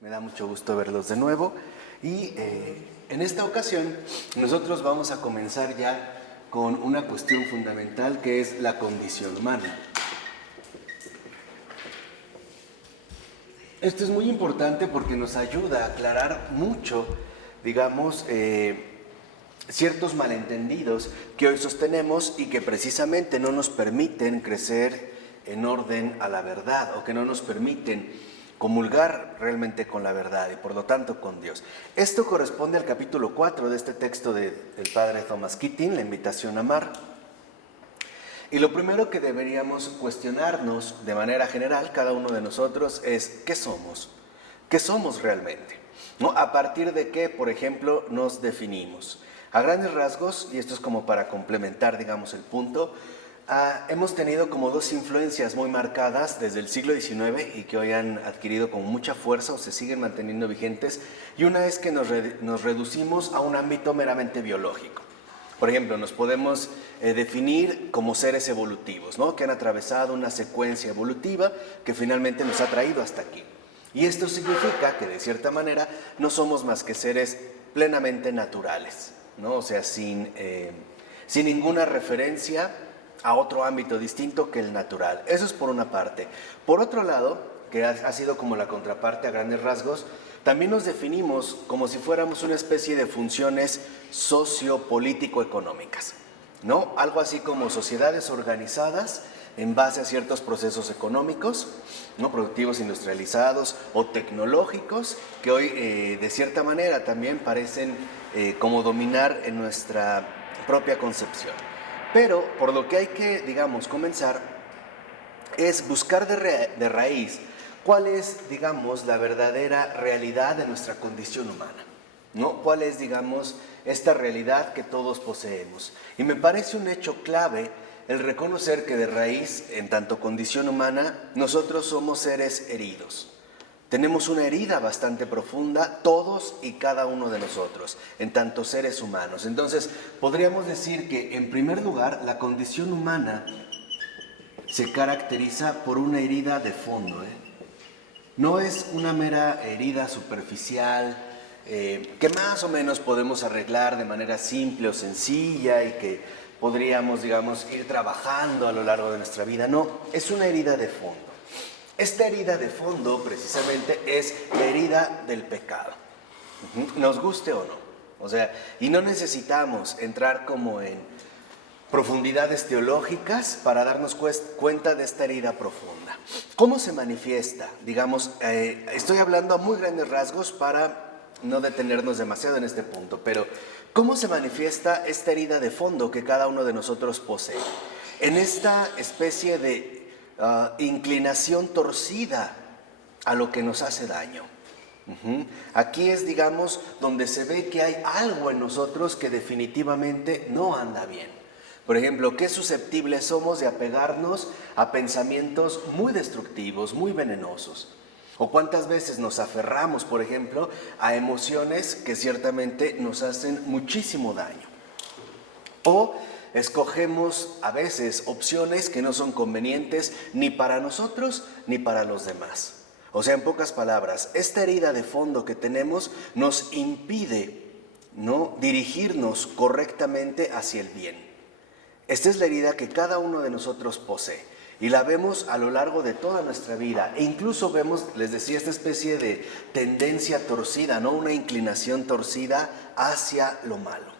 Me da mucho gusto verlos de nuevo y en esta ocasión nosotros vamos a comenzar ya con una cuestión fundamental que es la condición humana. Esto es muy importante porque nos ayuda a aclarar mucho, digamos, ciertos malentendidos que hoy sostenemos y que precisamente no nos permiten crecer en orden a la verdad o que no nos permiten comulgar realmente con la verdad y por lo tanto con Dios. Esto corresponde al capítulo 4 de este texto del padre Thomas Keating, La invitación a amar. Y lo primero que deberíamos cuestionarnos de manera general, cada uno de nosotros, es ¿qué somos? ¿Qué somos realmente? ¿No? ¿A partir de qué, por ejemplo, nos definimos? A grandes rasgos, y esto es como para complementar, digamos, el punto, hemos tenido como dos influencias muy marcadas desde el siglo XIX y que hoy han adquirido con mucha fuerza o se siguen manteniendo vigentes, y una es que nos reducimos a un ámbito meramente biológico. Por ejemplo, nos podemos definir como seres evolutivos, ¿no? Que han atravesado una secuencia evolutiva que finalmente nos ha traído hasta aquí. Y esto significa que de cierta manera no somos más que seres plenamente naturales, ¿no? O sea, sin ninguna referencia a otro ámbito distinto que el natural. Eso es por una parte. Por otro lado, que ha sido como la contraparte a grandes rasgos, también nos definimos como si fuéramos una especie de funciones sociopolítico-económicas, ¿no? Algo así como sociedades organizadas en base a ciertos procesos económicos, ¿no? Productivos, industrializados o tecnológicos, que hoy de cierta manera también parecen como dominar en nuestra propia concepción. Pero por lo que hay que, digamos, comenzar es buscar de raíz cuál es, digamos, la verdadera realidad de nuestra condición humana, ¿no? ¿Cuál es, digamos, esta realidad que todos poseemos? Y me parece un hecho clave el reconocer que de raíz, en tanto condición humana, nosotros somos seres heridos. Tenemos una herida bastante profunda, todos y cada uno de nosotros, en tanto seres humanos. Entonces, podríamos decir que, en primer lugar, la condición humana se caracteriza por una herida de fondo, No es una mera herida superficial que más o menos podemos arreglar de manera simple o sencilla y que podríamos, digamos, ir trabajando a lo largo de nuestra vida. No, es una herida de fondo. Esta herida de fondo, precisamente, es la herida del pecado. Nos guste o no. O sea, y no necesitamos entrar como en profundidades teológicas para darnos cuenta de esta herida profunda. ¿Cómo se manifiesta? Digamos, estoy hablando a muy grandes rasgos para no detenernos demasiado en este punto, pero ¿cómo se manifiesta esta herida de fondo que cada uno de nosotros posee? En esta especie de inclinación torcida a lo que nos hace daño. Aquí es, digamos, donde se ve que hay algo en nosotros que definitivamente no anda bien. Por ejemplo, qué susceptibles somos de apegarnos a pensamientos muy destructivos, muy venenosos. O cuántas veces nos aferramos, por ejemplo, a emociones que ciertamente nos hacen muchísimo daño. O escogemos a veces opciones que no son convenientes ni para nosotros ni para los demás. O sea, en pocas palabras, esta herida de fondo que tenemos nos impide, ¿no?, dirigirnos correctamente hacia el bien. Esta es la herida que cada uno de nosotros posee y la vemos a lo largo de toda nuestra vida e incluso vemos, les decía, esta especie de tendencia torcida, ¿no?, una inclinación torcida hacia lo malo.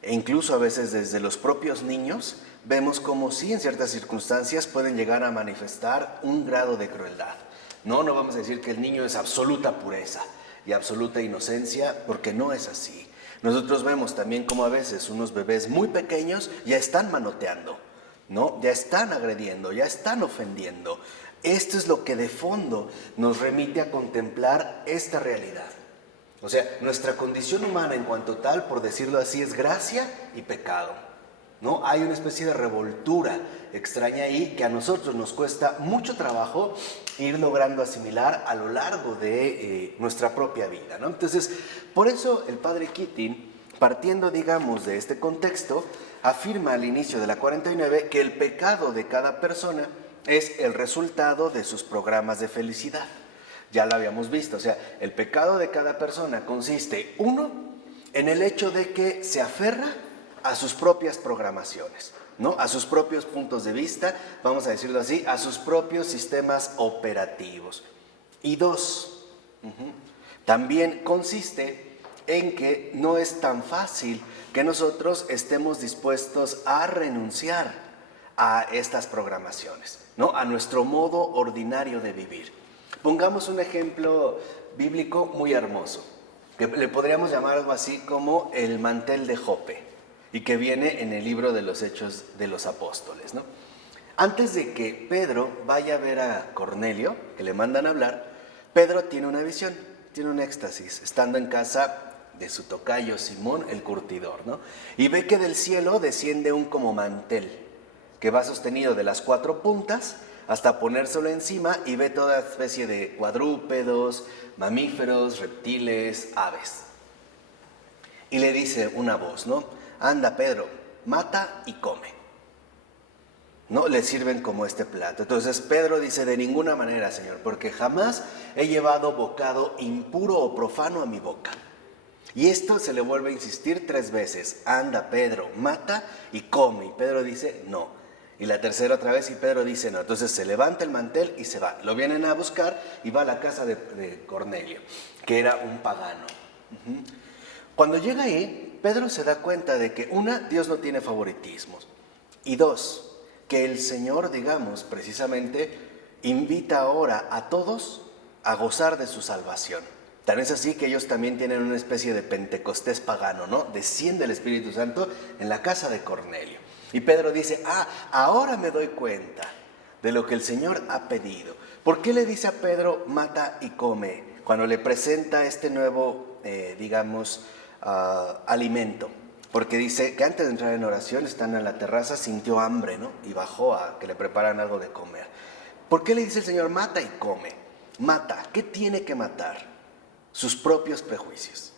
E incluso a veces desde los propios niños vemos como sí en ciertas circunstancias pueden llegar a manifestar un grado de crueldad. No vamos a decir que el niño es absoluta pureza y absoluta inocencia, porque no es así. Nosotros vemos también como a veces unos bebés muy pequeños ya están manoteando, ¿no? Ya están agrediendo, ya están ofendiendo. Esto es lo que de fondo nos remite a contemplar esta realidad. O sea, nuestra condición humana en cuanto tal, por decirlo así, es gracia y pecado, ¿no? Hay una especie de revoltura extraña ahí que a nosotros nos cuesta mucho trabajo ir logrando asimilar a lo largo de nuestra propia vida, ¿no? Entonces, por eso el padre Keating, partiendo, digamos, de este contexto, afirma al inicio de la 49 que el pecado de cada persona es el resultado de sus programas de felicidad. ya lo habíamos visto. O sea, el pecado de cada persona consiste, uno, en el hecho de que se aferra a sus propias programaciones, ¿no? A sus propios puntos de vista, vamos a decirlo así, a sus propios sistemas operativos. Y dos, también consiste en que no es tan fácil que nosotros estemos dispuestos a renunciar a estas programaciones, ¿no? A nuestro modo ordinario de vivir. Pongamos un ejemplo bíblico muy hermoso, que le podríamos llamar algo así como el mantel de Jope, y que viene en el libro de los Hechos de los Apóstoles, ¿no? Antes de que Pedro vaya a ver a Cornelio, que le mandan a hablar, Pedro tiene una visión, tiene un éxtasis, estando en casa de su tocayo Simón el curtidor, ¿no? Y ve que del cielo desciende un como mantel, que va sostenido de las 4 puntas hasta ponérselo encima, y ve toda especie de cuadrúpedos, mamíferos, reptiles, aves. Y le dice una voz, ¿no? Anda, Pedro, mata y come. No le sirven como este plato. Entonces Pedro dice, de ninguna manera, Señor, porque jamás he llevado bocado impuro o profano a mi boca. Y esto se le vuelve a insistir 3 veces. Anda, Pedro, mata y come. Y Pedro dice, no. Y la tercera otra vez, y Pedro dice, no. Entonces se levanta el mantel y se va. Lo vienen a buscar y va a la casa de Cornelio, que era un pagano. Cuando llega ahí, Pedro se da cuenta de que, una, Dios no tiene favoritismos. Y dos, que el Señor, digamos, precisamente, invita ahora a todos a gozar de su salvación. Tan es así que ellos también tienen una especie de Pentecostés pagano, ¿no? Desciende el Espíritu Santo en la casa de Cornelio. Y Pedro dice, ahora me doy cuenta de lo que el Señor ha pedido. ¿Por qué le dice a Pedro, mata y come, cuando le presenta este nuevo, alimento? Porque dice que antes de entrar en oración, estando en la terraza, sintió hambre, ¿no? Y bajó a que le preparan algo de comer. ¿Por qué le dice el Señor, mata y come? Mata, ¿qué tiene que matar? Sus propios prejuicios.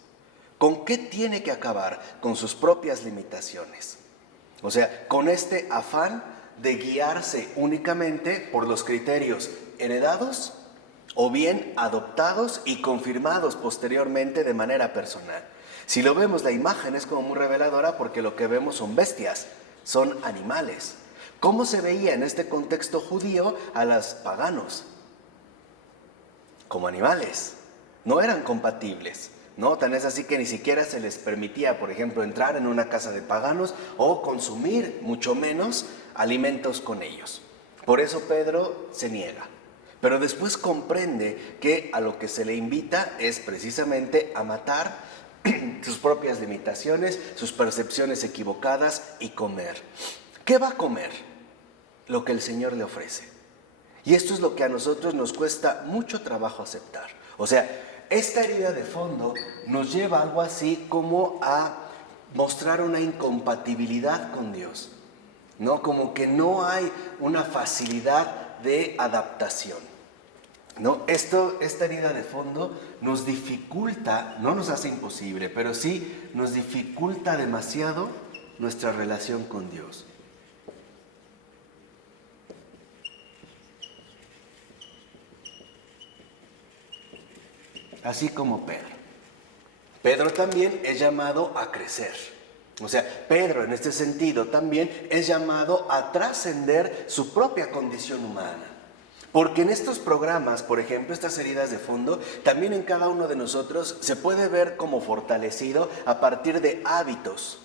¿Con qué tiene que acabar? Con sus propias limitaciones. O sea, con este afán de guiarse únicamente por los criterios heredados o bien adoptados y confirmados posteriormente de manera personal. Si lo vemos, la imagen es como muy reveladora, porque lo que vemos son bestias, son animales. ¿Cómo se veía en este contexto judío a los paganos? Como animales. No eran compatibles, ¿no? Tan es así que ni siquiera se les permitía, por ejemplo, entrar en una casa de paganos o consumir, mucho menos, alimentos con ellos. Por eso Pedro se niega. Pero después comprende que a lo que se le invita es precisamente a matar sus propias limitaciones, sus percepciones equivocadas, y comer. ¿Qué va a comer? Lo que el Señor le ofrece. Y esto es lo que a nosotros nos cuesta mucho trabajo aceptar. O sea, esta herida de fondo nos lleva a algo así como a mostrar una incompatibilidad con Dios, ¿no? Como que no hay una facilidad de adaptación, ¿no? Esta herida de fondo nos dificulta, no nos hace imposible, pero sí nos dificulta demasiado nuestra relación con Dios. Así como Pedro. Pedro también es llamado a crecer. O sea, Pedro en este sentido también es llamado a trascender su propia condición humana. Porque en estos programas, por ejemplo, estas heridas de fondo, también en cada uno de nosotros se puede ver como fortalecido a partir de hábitos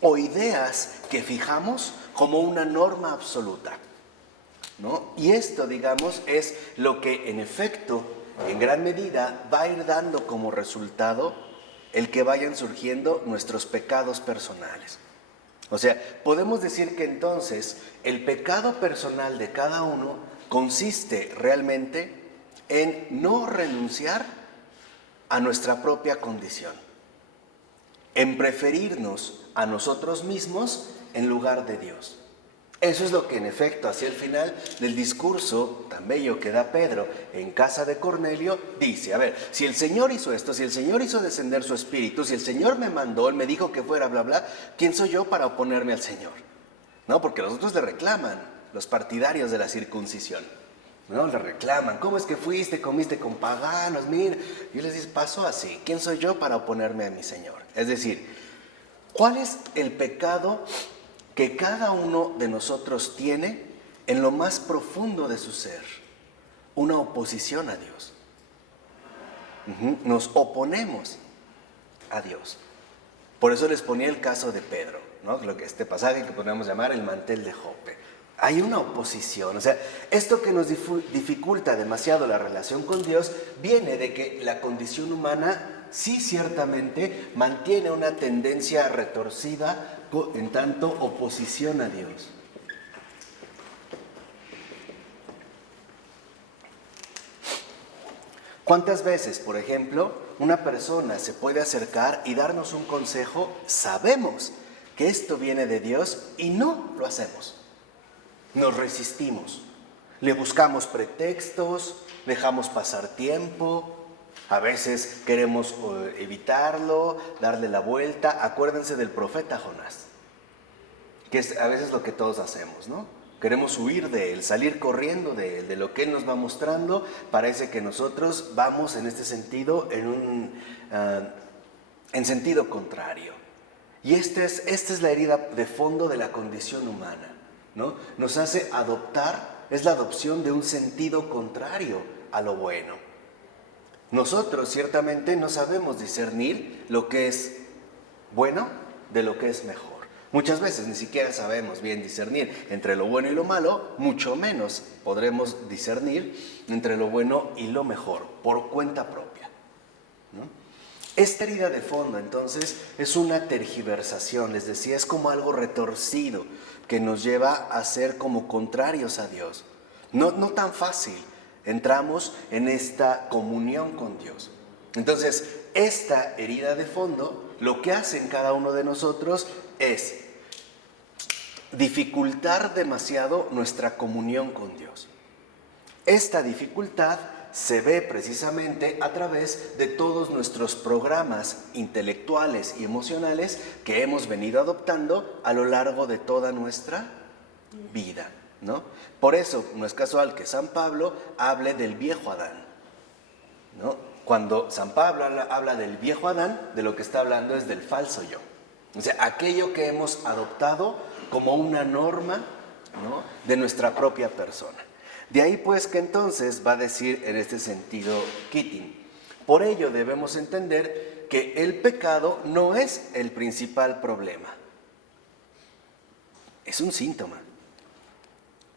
o ideas que fijamos como una norma absoluta, ¿no? Y esto, digamos, es lo que en efecto, en gran medida, va a ir dando como resultado el que vayan surgiendo nuestros pecados personales. O sea, podemos decir que entonces el pecado personal de cada uno consiste realmente en no renunciar a nuestra propia condición, en preferirnos a nosotros mismos en lugar de Dios. Eso es lo que en efecto hacia el final del discurso tan bello que da Pedro en casa de Cornelio dice, a ver, si el Señor hizo esto, si el Señor hizo descender su espíritu, si el Señor me mandó, Él me dijo que fuera, bla, bla, ¿quién soy yo para oponerme al Señor? No, porque los otros le reclaman, los partidarios de la circuncisión. ¿no? Le reclaman, ¿cómo es que fuiste, comiste con paganos? Mira, yo les digo, pasó así, ¿quién soy yo para oponerme a mi Señor? Es decir, ¿cuál es el pecado que cada uno de nosotros tiene en lo más profundo de su ser? Una oposición a Dios. Nos oponemos a Dios. Por eso les ponía el caso de Pedro, ¿no? Este pasaje que podemos llamar el mantel de Jope. Hay una oposición, o sea, esto que nos dificulta demasiado la relación con Dios viene de que la condición humana sí ciertamente mantiene una tendencia retorcida en tanto oposición a Dios. ¿Cuántas veces, por ejemplo, una persona se puede acercar y darnos un consejo? Sabemos que esto viene de Dios y no lo hacemos. Nos resistimos, le buscamos pretextos, dejamos pasar tiempo, a veces queremos evitarlo, darle la vuelta. Acuérdense del profeta Jonás, que es a veces lo que todos hacemos, ¿no? Queremos huir de él, salir corriendo de él, de lo que él nos va mostrando. Parece que nosotros vamos en este sentido en sentido contrario. Y esta es la herida de fondo de la condición humana, ¿no? Nos hace adoptar, es la adopción de un sentido contrario a lo bueno. Nosotros ciertamente no sabemos discernir lo que es bueno de lo que es mejor. Muchas veces ni siquiera sabemos bien discernir entre lo bueno y lo malo, mucho menos podremos discernir entre lo bueno y lo mejor, por cuenta propia, ¿no? Esta herida de fondo, entonces, es una tergiversación, les decía, es como algo retorcido que nos lleva a ser como contrarios a Dios. No tan fácil entramos en esta comunión con Dios. Entonces, esta herida de fondo, lo que hace en cada uno de nosotros es dificultar demasiado nuestra comunión con Dios. Esta dificultad se ve precisamente a través de todos nuestros programas intelectuales y emocionales que hemos venido adoptando a lo largo de toda nuestra vida, ¿no? Por eso no es casual que San Pablo hable del viejo Adán, ¿no? Cuando San Pablo habla del viejo Adán, de lo que está hablando es del falso yo. O sea, aquello que hemos adoptado como una norma, ¿no?, de nuestra propia persona. De ahí pues que entonces va a decir en este sentido Keating: por ello debemos entender que el pecado no es el principal problema, es un síntoma.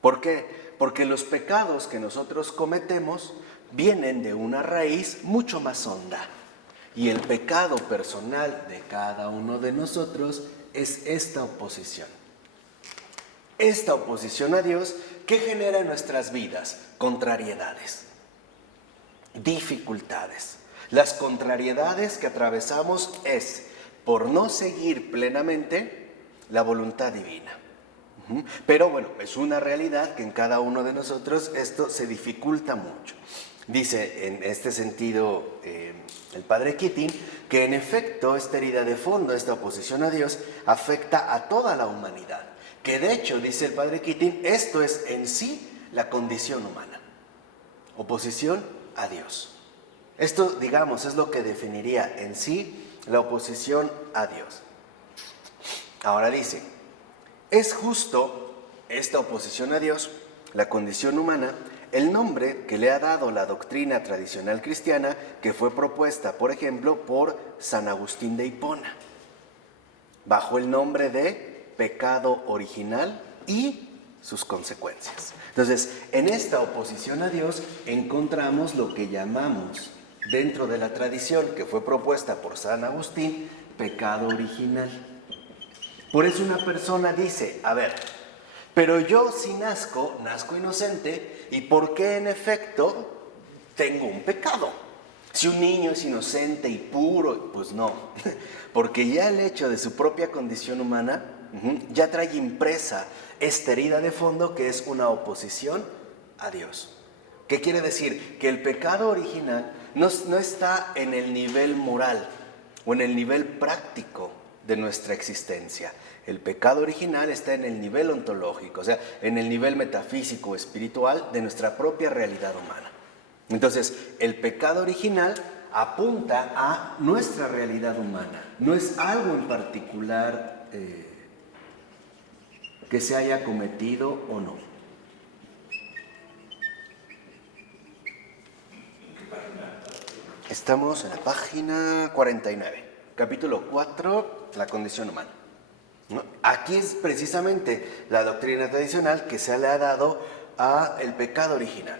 ¿Por qué? Porque los pecados que nosotros cometemos vienen de una raíz mucho más honda. Y el pecado personal de cada uno de nosotros es esta oposición. Esta oposición a Dios que genera en nuestras vidas contrariedades, dificultades. Las contrariedades que atravesamos es por no seguir plenamente la voluntad divina. Pero bueno, es una realidad que en cada uno de nosotros esto se dificulta mucho. Dice en este sentido el padre Keating que en efecto esta herida de fondo, esta oposición a Dios, afecta a toda la humanidad. Que de hecho, dice el padre Keating, esto es en sí la condición humana. Oposición a Dios. Esto, digamos, es lo que definiría en sí la oposición a Dios. Ahora dice, es justo esta oposición a Dios, la condición humana, el nombre que le ha dado la doctrina tradicional cristiana que fue propuesta, por ejemplo, por San Agustín de Hipona, bajo el nombre de pecado original y sus consecuencias. Entonces, en esta oposición a Dios encontramos lo que llamamos, dentro de la tradición que fue propuesta por San Agustín, pecado original. Por eso una persona dice, a ver, pero yo si nazco inocente, ¿y por qué en efecto tengo un pecado? Si un niño es inocente y puro, pues no, porque ya el hecho de su propia condición humana ya trae impresa esta herida de fondo que es una oposición a Dios. ¿Qué quiere decir? Que el pecado original no está en el nivel moral o en el nivel práctico de nuestra existencia. El pecado original está en el nivel ontológico, o sea, en el nivel metafísico, espiritual de nuestra propia realidad humana. Entonces, el pecado original apunta a nuestra realidad humana, no es algo en particular que se haya cometido o no. Estamos en la página 49, capítulo 4, la condición humana. ¿No? Aquí es precisamente la doctrina tradicional que se le ha dado al pecado original.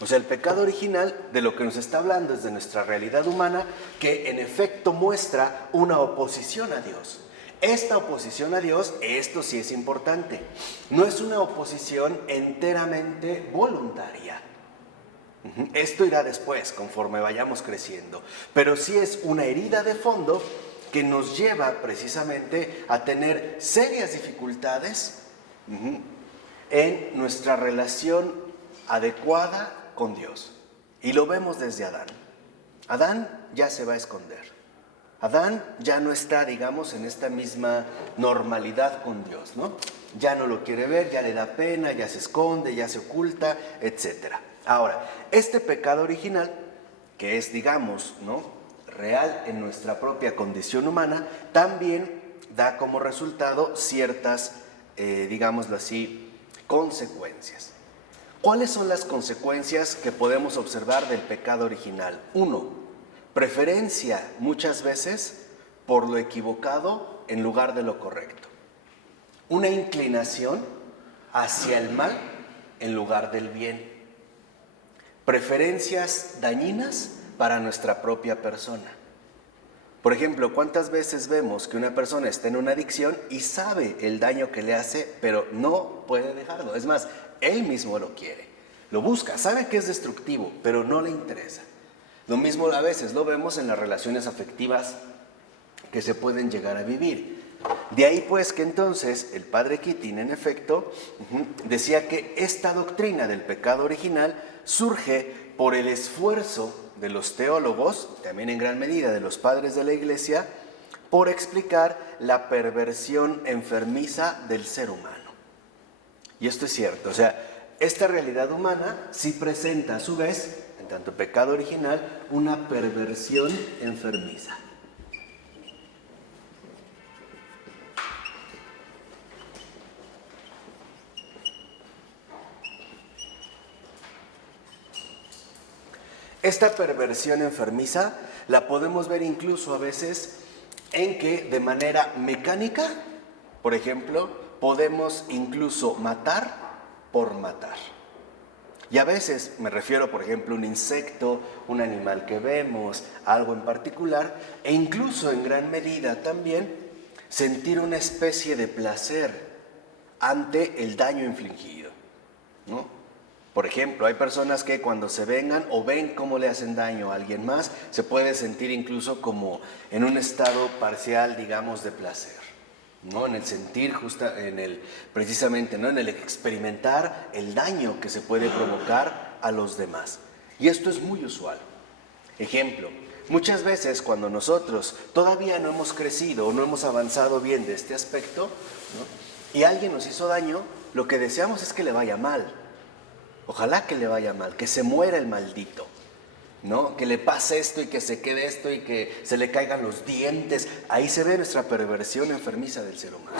O sea, el pecado original de lo que nos está hablando es de nuestra realidad humana, que en efecto muestra una oposición a Dios. Esta oposición a Dios, esto sí es importante, no es una oposición enteramente voluntaria. Esto irá después, conforme vayamos creciendo, pero sí es una herida de fondo que nos lleva precisamente a tener serias dificultades en nuestra relación adecuada con Dios. Y lo vemos desde Adán. Adán ya se va a esconder. Adán ya no está, digamos, en esta misma normalidad con Dios, ¿no? Ya no lo quiere ver, ya le da pena, ya se esconde, ya se oculta, etc. Ahora, este pecado original, que es, digamos, ¿no?, real en nuestra propia condición humana, también da como resultado ciertas, digámoslo así, consecuencias. ¿Cuáles son las consecuencias que podemos observar del pecado original? 1. Preferencia muchas veces por lo equivocado en lugar de lo correcto. Una inclinación hacia el mal en lugar del bien. Preferencias dañinas para nuestra propia persona. Por ejemplo, ¿cuántas veces vemos que una persona está en una adicción y sabe el daño que le hace, pero no puede dejarlo? Es más, él mismo lo quiere, lo busca, sabe que es destructivo, pero no le interesa. Lo mismo a veces lo vemos en las relaciones afectivas que se pueden llegar a vivir. De ahí pues que entonces el padre Keating, en efecto, decía que esta doctrina del pecado original surge por el esfuerzo de los teólogos, también en gran medida de los padres de la Iglesia, por explicar la perversión enfermiza del ser humano. Y esto es cierto, o sea, esta realidad humana sí presenta a su vez, en tanto pecado original, una perversión enfermiza. Esta perversión enfermiza la podemos ver incluso a veces en que de manera mecánica, por ejemplo, podemos incluso matar por matar. Y a veces me refiero, por ejemplo, a un insecto, un animal que vemos, algo en particular, e incluso en gran medida también sentir una especie de placer ante el daño infligido, ¿no? Por ejemplo, hay personas que cuando se vengan o ven cómo le hacen daño a alguien más, se puede sentir incluso como en un estado parcial, digamos, de placer, ¿no? En el sentir precisamente, ¿no?, en el experimentar el daño que se puede provocar a los demás. Y esto es muy usual. Ejemplo, muchas veces cuando nosotros todavía no hemos crecido o no hemos avanzado bien de este aspecto, ¿no?, y alguien nos hizo daño, lo que deseamos es que le vaya mal. Ojalá que le vaya mal, que se muera el maldito, ¿no? Que le pase esto y que se quede esto y que se le caigan los dientes. Ahí se ve nuestra perversión enfermiza del ser humano.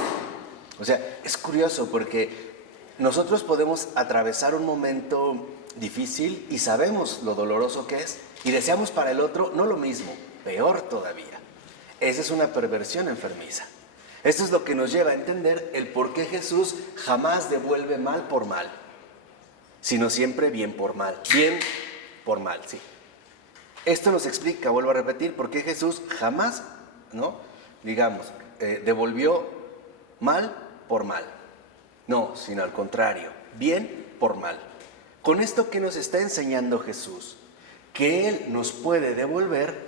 O sea, es curioso porque nosotros podemos atravesar un momento difícil y sabemos lo doloroso que es y deseamos para el otro no lo mismo, peor todavía. Esa es una perversión enfermiza. Esto es lo que nos lleva a entender el por qué Jesús jamás devuelve mal por mal, sino siempre bien por mal. Bien por mal, sí. Esto nos explica, vuelvo a repetir, por qué Jesús jamás, ¿no?, digamos, devolvió mal por mal. No, sino al contrario, bien por mal. Con esto, ¿qué nos está enseñando Jesús? Que Él nos puede devolver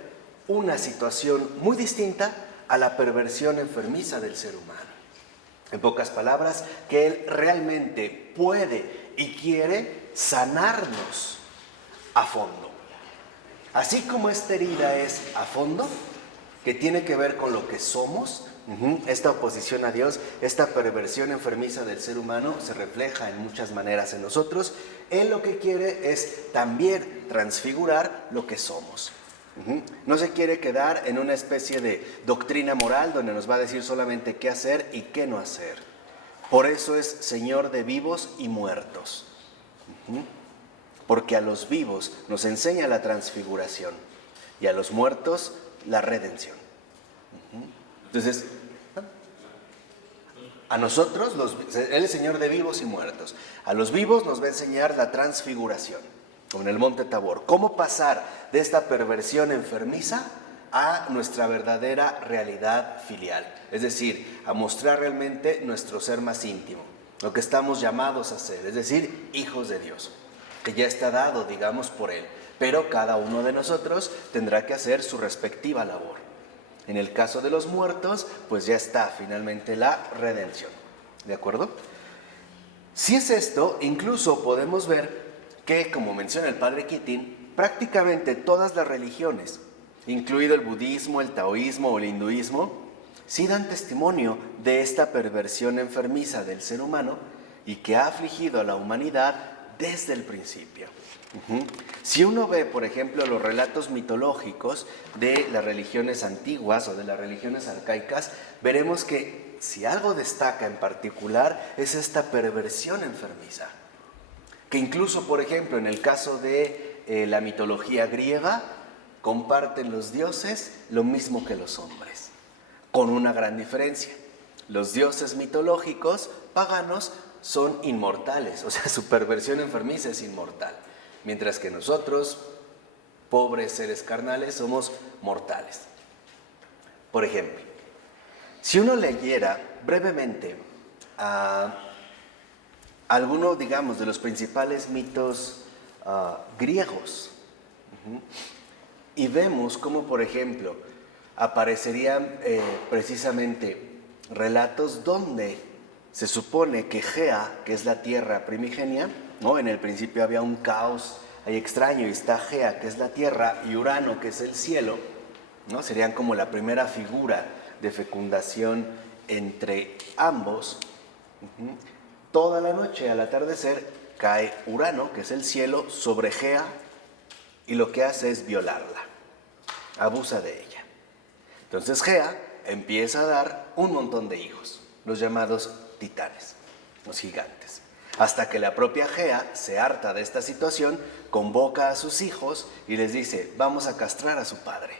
una situación muy distinta a la perversión enfermiza del ser humano. En pocas palabras, que Él realmente puede y quiere sanarnos a fondo. Así como esta herida es a fondo, que tiene que ver con lo que somos, Esta oposición a Dios, esta perversión enfermiza del ser humano se refleja en muchas maneras en nosotros. Él lo que quiere es también transfigurar lo que somos. No se quiere quedar en una especie de doctrina moral donde nos va a decir solamente qué hacer y qué no hacer. Por eso es Señor de vivos y muertos. Porque a los vivos nos enseña la transfiguración y a los muertos la redención. Entonces, a nosotros, Él es Señor de vivos y muertos. A los vivos nos va a enseñar la transfiguración, como en el Monte Tabor. Cómo pasar de esta perversión enfermiza a nuestra verdadera realidad filial. Es decir, a mostrar realmente nuestro ser más íntimo, lo que estamos llamados a ser, es decir, hijos de Dios, que ya está dado, digamos, por Él. Pero cada uno de nosotros tendrá que hacer su respectiva labor. En el caso de los muertos, pues ya está finalmente la redención. ¿De acuerdo? Si es esto, incluso podemos ver que, como menciona el padre Keating, prácticamente todas las religiones, incluido el budismo, el taoísmo o el hinduismo, sí dan testimonio de esta perversión enfermiza del ser humano y que ha afligido a la humanidad desde el principio. Si uno ve, por ejemplo, los relatos mitológicos de las religiones antiguas o de las religiones arcaicas, veremos que si algo destaca en particular es esta perversión enfermiza. Que incluso, por ejemplo, en el caso de la mitología griega, comparten los dioses lo mismo que los hombres, con una gran diferencia. Los dioses mitológicos paganos son inmortales, o sea, su perversión enfermiza es inmortal. Mientras que nosotros, pobres seres carnales, somos mortales. Por ejemplo, si uno leyera brevemente alguno, digamos, de los principales mitos griegos, y vemos cómo, por ejemplo, aparecerían precisamente relatos donde se supone que Gea, que es la tierra primigenia, ¿no? En el principio había un caos ahí extraño y está Gea, que es la tierra, y Urano, que es el cielo, ¿no? Serían como la primera figura de fecundación entre ambos. Toda la noche, al atardecer, cae Urano, que es el cielo, sobre Gea y lo que hace es violarla, abusa de ella. Entonces Gea empieza a dar un montón de hijos, los llamados titanes, los gigantes. Hasta que la propia Gea se harta de esta situación, convoca a sus hijos y les dice, vamos a castrar a su padre.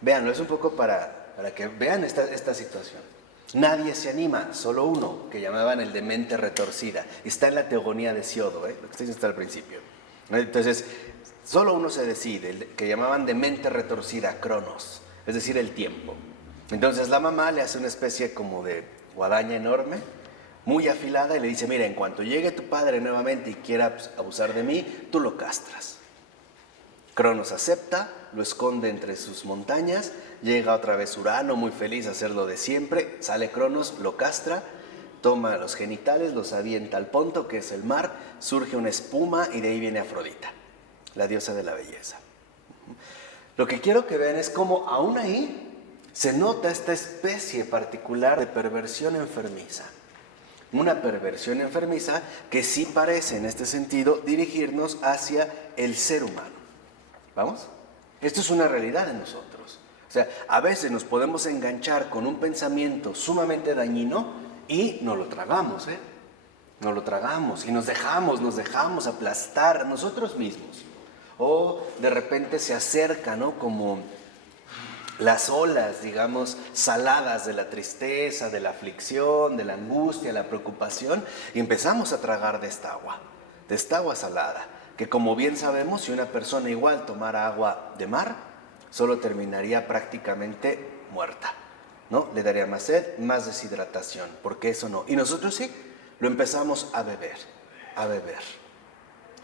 Véanlo, es un poco para que vean esta situación. Nadie se anima, solo uno, que llamaban el de mente retorcida. Está en la teogonía de Siodo, lo que estoy diciendo hasta al principio. Entonces, solo uno se decide, el que llamaban de mente retorcida, Cronos, es decir, el tiempo. Entonces la mamá le hace una especie como de guadaña enorme, muy afilada, y le dice, mira, en cuanto llegue tu padre nuevamente y quiera abusar de mí, tú lo castras. Cronos acepta, lo esconde entre sus montañas, llega otra vez Urano, muy feliz a hacerlo de siempre, sale Cronos, lo castra, toma los genitales, los avienta al Ponto, que es el mar, surge una espuma y de ahí viene Afrodita, la diosa de la belleza. Lo que quiero que vean es cómo aún ahí se nota esta especie particular de perversión enfermiza. Una perversión enfermiza que sí parece, en este sentido, dirigirnos hacia el ser humano. ¿Vamos? Esto es una realidad en nosotros. O sea, a veces nos podemos enganchar con un pensamiento sumamente dañino y no lo tragamos, No lo tragamos y nos dejamos aplastar a nosotros mismos. O de repente se acerca, ¿no? Como las olas, digamos, saladas de la tristeza, de la aflicción, de la angustia, la preocupación, y empezamos a tragar de esta agua salada, que como bien sabemos, si una persona igual tomara agua de mar, solo terminaría prácticamente muerta, ¿no? Le daría más sed, más deshidratación, porque eso no. Y nosotros sí, lo empezamos a beber.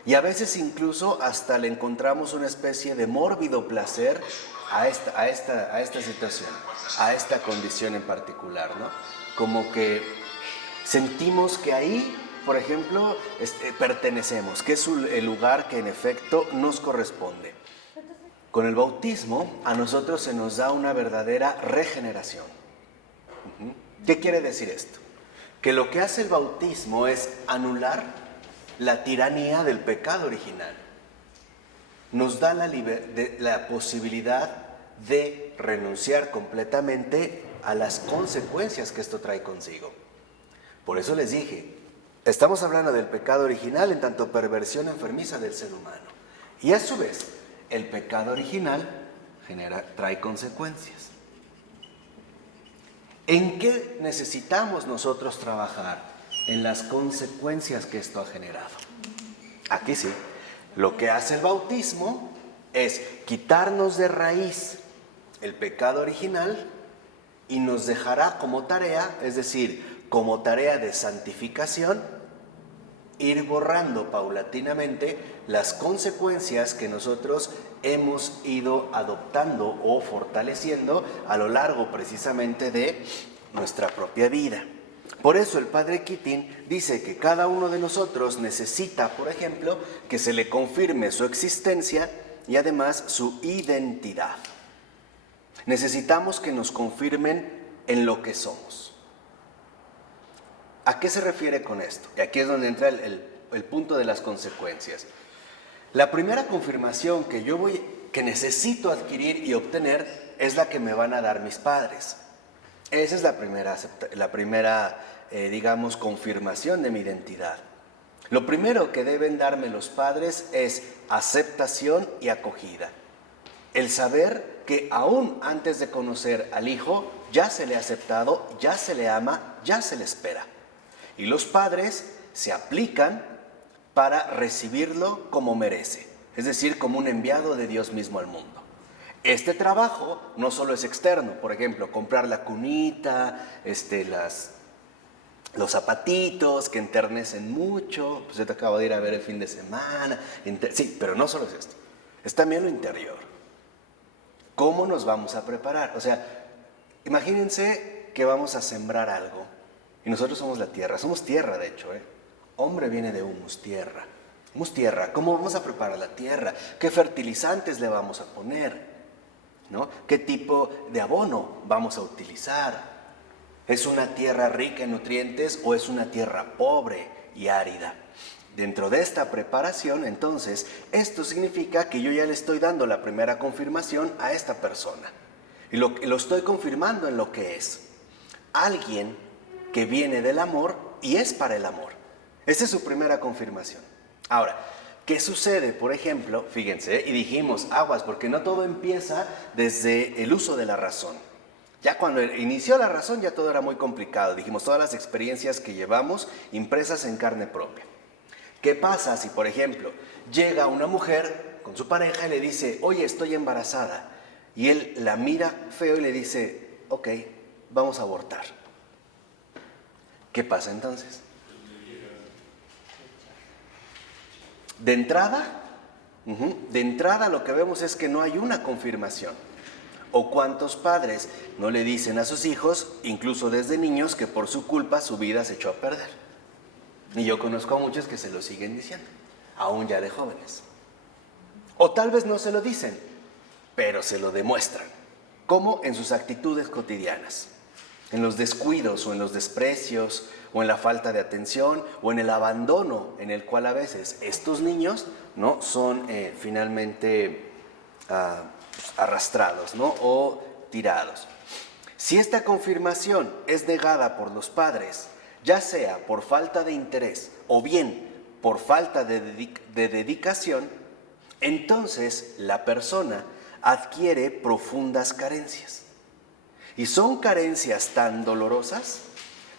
Y a veces incluso hasta le encontramos una especie de mórbido placer a esta situación, a esta condición en particular, ¿no? Como que sentimos que ahí, por ejemplo, pertenecemos, que es el lugar que en efecto nos corresponde. Con el bautismo a nosotros se nos da una verdadera regeneración. ¿Qué quiere decir esto? Que lo que hace el bautismo es anular la tiranía del pecado original. Nos da la posibilidad de renunciar completamente a las consecuencias que esto trae consigo. Por eso les dije, estamos hablando del pecado original en tanto perversión enfermiza del ser humano. Y a su vez, el pecado original trae consecuencias. ¿En qué necesitamos nosotros trabajar? En las consecuencias que esto ha generado. Aquí sí, lo que hace el bautismo es quitarnos de raíz el pecado original y nos dejará como tarea, es decir, como tarea de santificación, ir borrando paulatinamente las consecuencias que nosotros hemos ido adoptando o fortaleciendo a lo largo precisamente de nuestra propia vida. Por eso el padre Keating dice que cada uno de nosotros necesita, por ejemplo, que se le confirme su existencia y además su identidad. Necesitamos que nos confirmen en lo que somos. ¿A qué se refiere con esto? Y aquí es donde entra el punto de las consecuencias. La primera confirmación que necesito adquirir y obtener es la que me van a dar mis padres. Esa es la primera digamos, confirmación de mi identidad. Lo primero que deben darme los padres es aceptación y acogida. El saber que aún antes de conocer al hijo, ya se le ha aceptado, ya se le ama, ya se le espera. Y los padres se aplican para recibirlo como merece, es decir, como un enviado de Dios mismo al mundo. Este trabajo no solo es externo, por ejemplo, comprar la cunita, los zapatitos que enternecen mucho, pues yo te acabo de ir a ver el fin de semana, sí, pero no solo es esto, es también lo interior. ¿Cómo nos vamos a preparar? O sea, imagínense que vamos a sembrar algo y nosotros somos la tierra, somos tierra de hecho, Hombre viene de humus, tierra. Humus, tierra. ¿Cómo vamos a preparar la tierra? ¿Qué fertilizantes le vamos a poner? ¿No? ¿Qué tipo de abono vamos a utilizar? ¿Es una tierra rica en nutrientes o es una tierra pobre y árida? Dentro de esta preparación, entonces, esto significa que yo ya le estoy dando la primera confirmación a esta persona. Y lo estoy confirmando en lo que es. Alguien que viene del amor y es para el amor. Esa es su primera confirmación. Ahora, ¿qué sucede? Por ejemplo, fíjense, y dijimos aguas, porque no todo empieza desde el uso de la razón. Ya cuando inició la razón ya todo era muy complicado. Dijimos todas las experiencias que llevamos impresas en carne propia. ¿Qué pasa si, por ejemplo, llega una mujer con su pareja y le dice, oye, estoy embarazada? Y él la mira feo y le dice, ok, vamos a abortar. ¿Qué pasa entonces? De entrada lo que vemos es que no hay una confirmación. ¿O cuántos padres no le dicen a sus hijos, incluso desde niños, que por su culpa su vida se echó a perder? Y yo conozco a muchos que se lo siguen diciendo, aún ya de jóvenes. O tal vez no se lo dicen, pero se lo demuestran. ¿Cómo? En sus actitudes cotidianas, en los descuidos o en los desprecios, o en la falta de atención, o en el abandono en el cual a veces estos niños, ¿no?, son finalmente arrastrados, ¿no?, o tirados. Si esta confirmación es negada por los padres, ya sea por falta de interés o bien por falta de dedicación, entonces la persona adquiere profundas carencias. Y son carencias tan dolorosas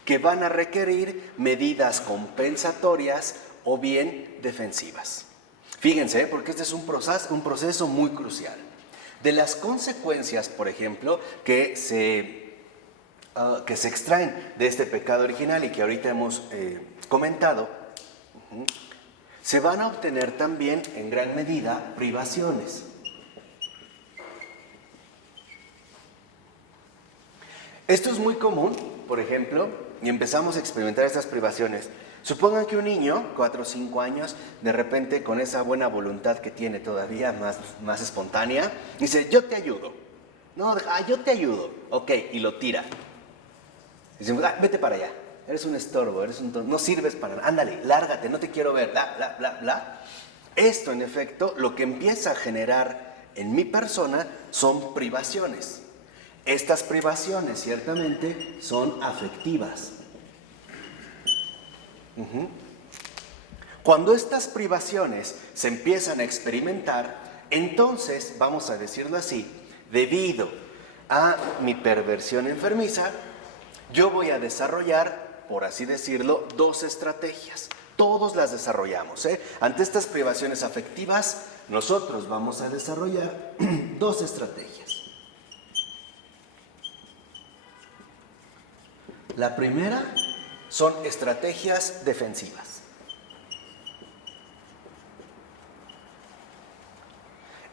que van a requerir medidas compensatorias o bien defensivas. Fíjense, porque este es un proceso muy crucial. De las consecuencias, por ejemplo, que se extraen de este pecado original y que ahorita hemos comentado, se van a obtener también en gran medida privaciones. Esto es muy común, por ejemplo, y empezamos a experimentar estas privaciones. Supongan que un niño, 4 o 5 años, de repente con esa buena voluntad que tiene todavía, más espontánea, dice, yo te ayudo. No, yo te ayudo. Ok, y lo tira. Decimos, vete para allá, eres un estorbo, no sirves para nada, ándale, lárgate, no te quiero ver, bla, bla, bla, bla. Esto, en efecto, lo que empieza a generar en mi persona son privaciones. Estas privaciones, ciertamente, son afectivas. Cuando estas privaciones se empiezan a experimentar, entonces, vamos a decirlo así, debido a mi perversión enfermiza, yo voy a desarrollar, por así decirlo, dos estrategias. Todos las desarrollamos, ¿eh? Ante estas privaciones afectivas, nosotros vamos a desarrollar dos estrategias. La primera son estrategias defensivas.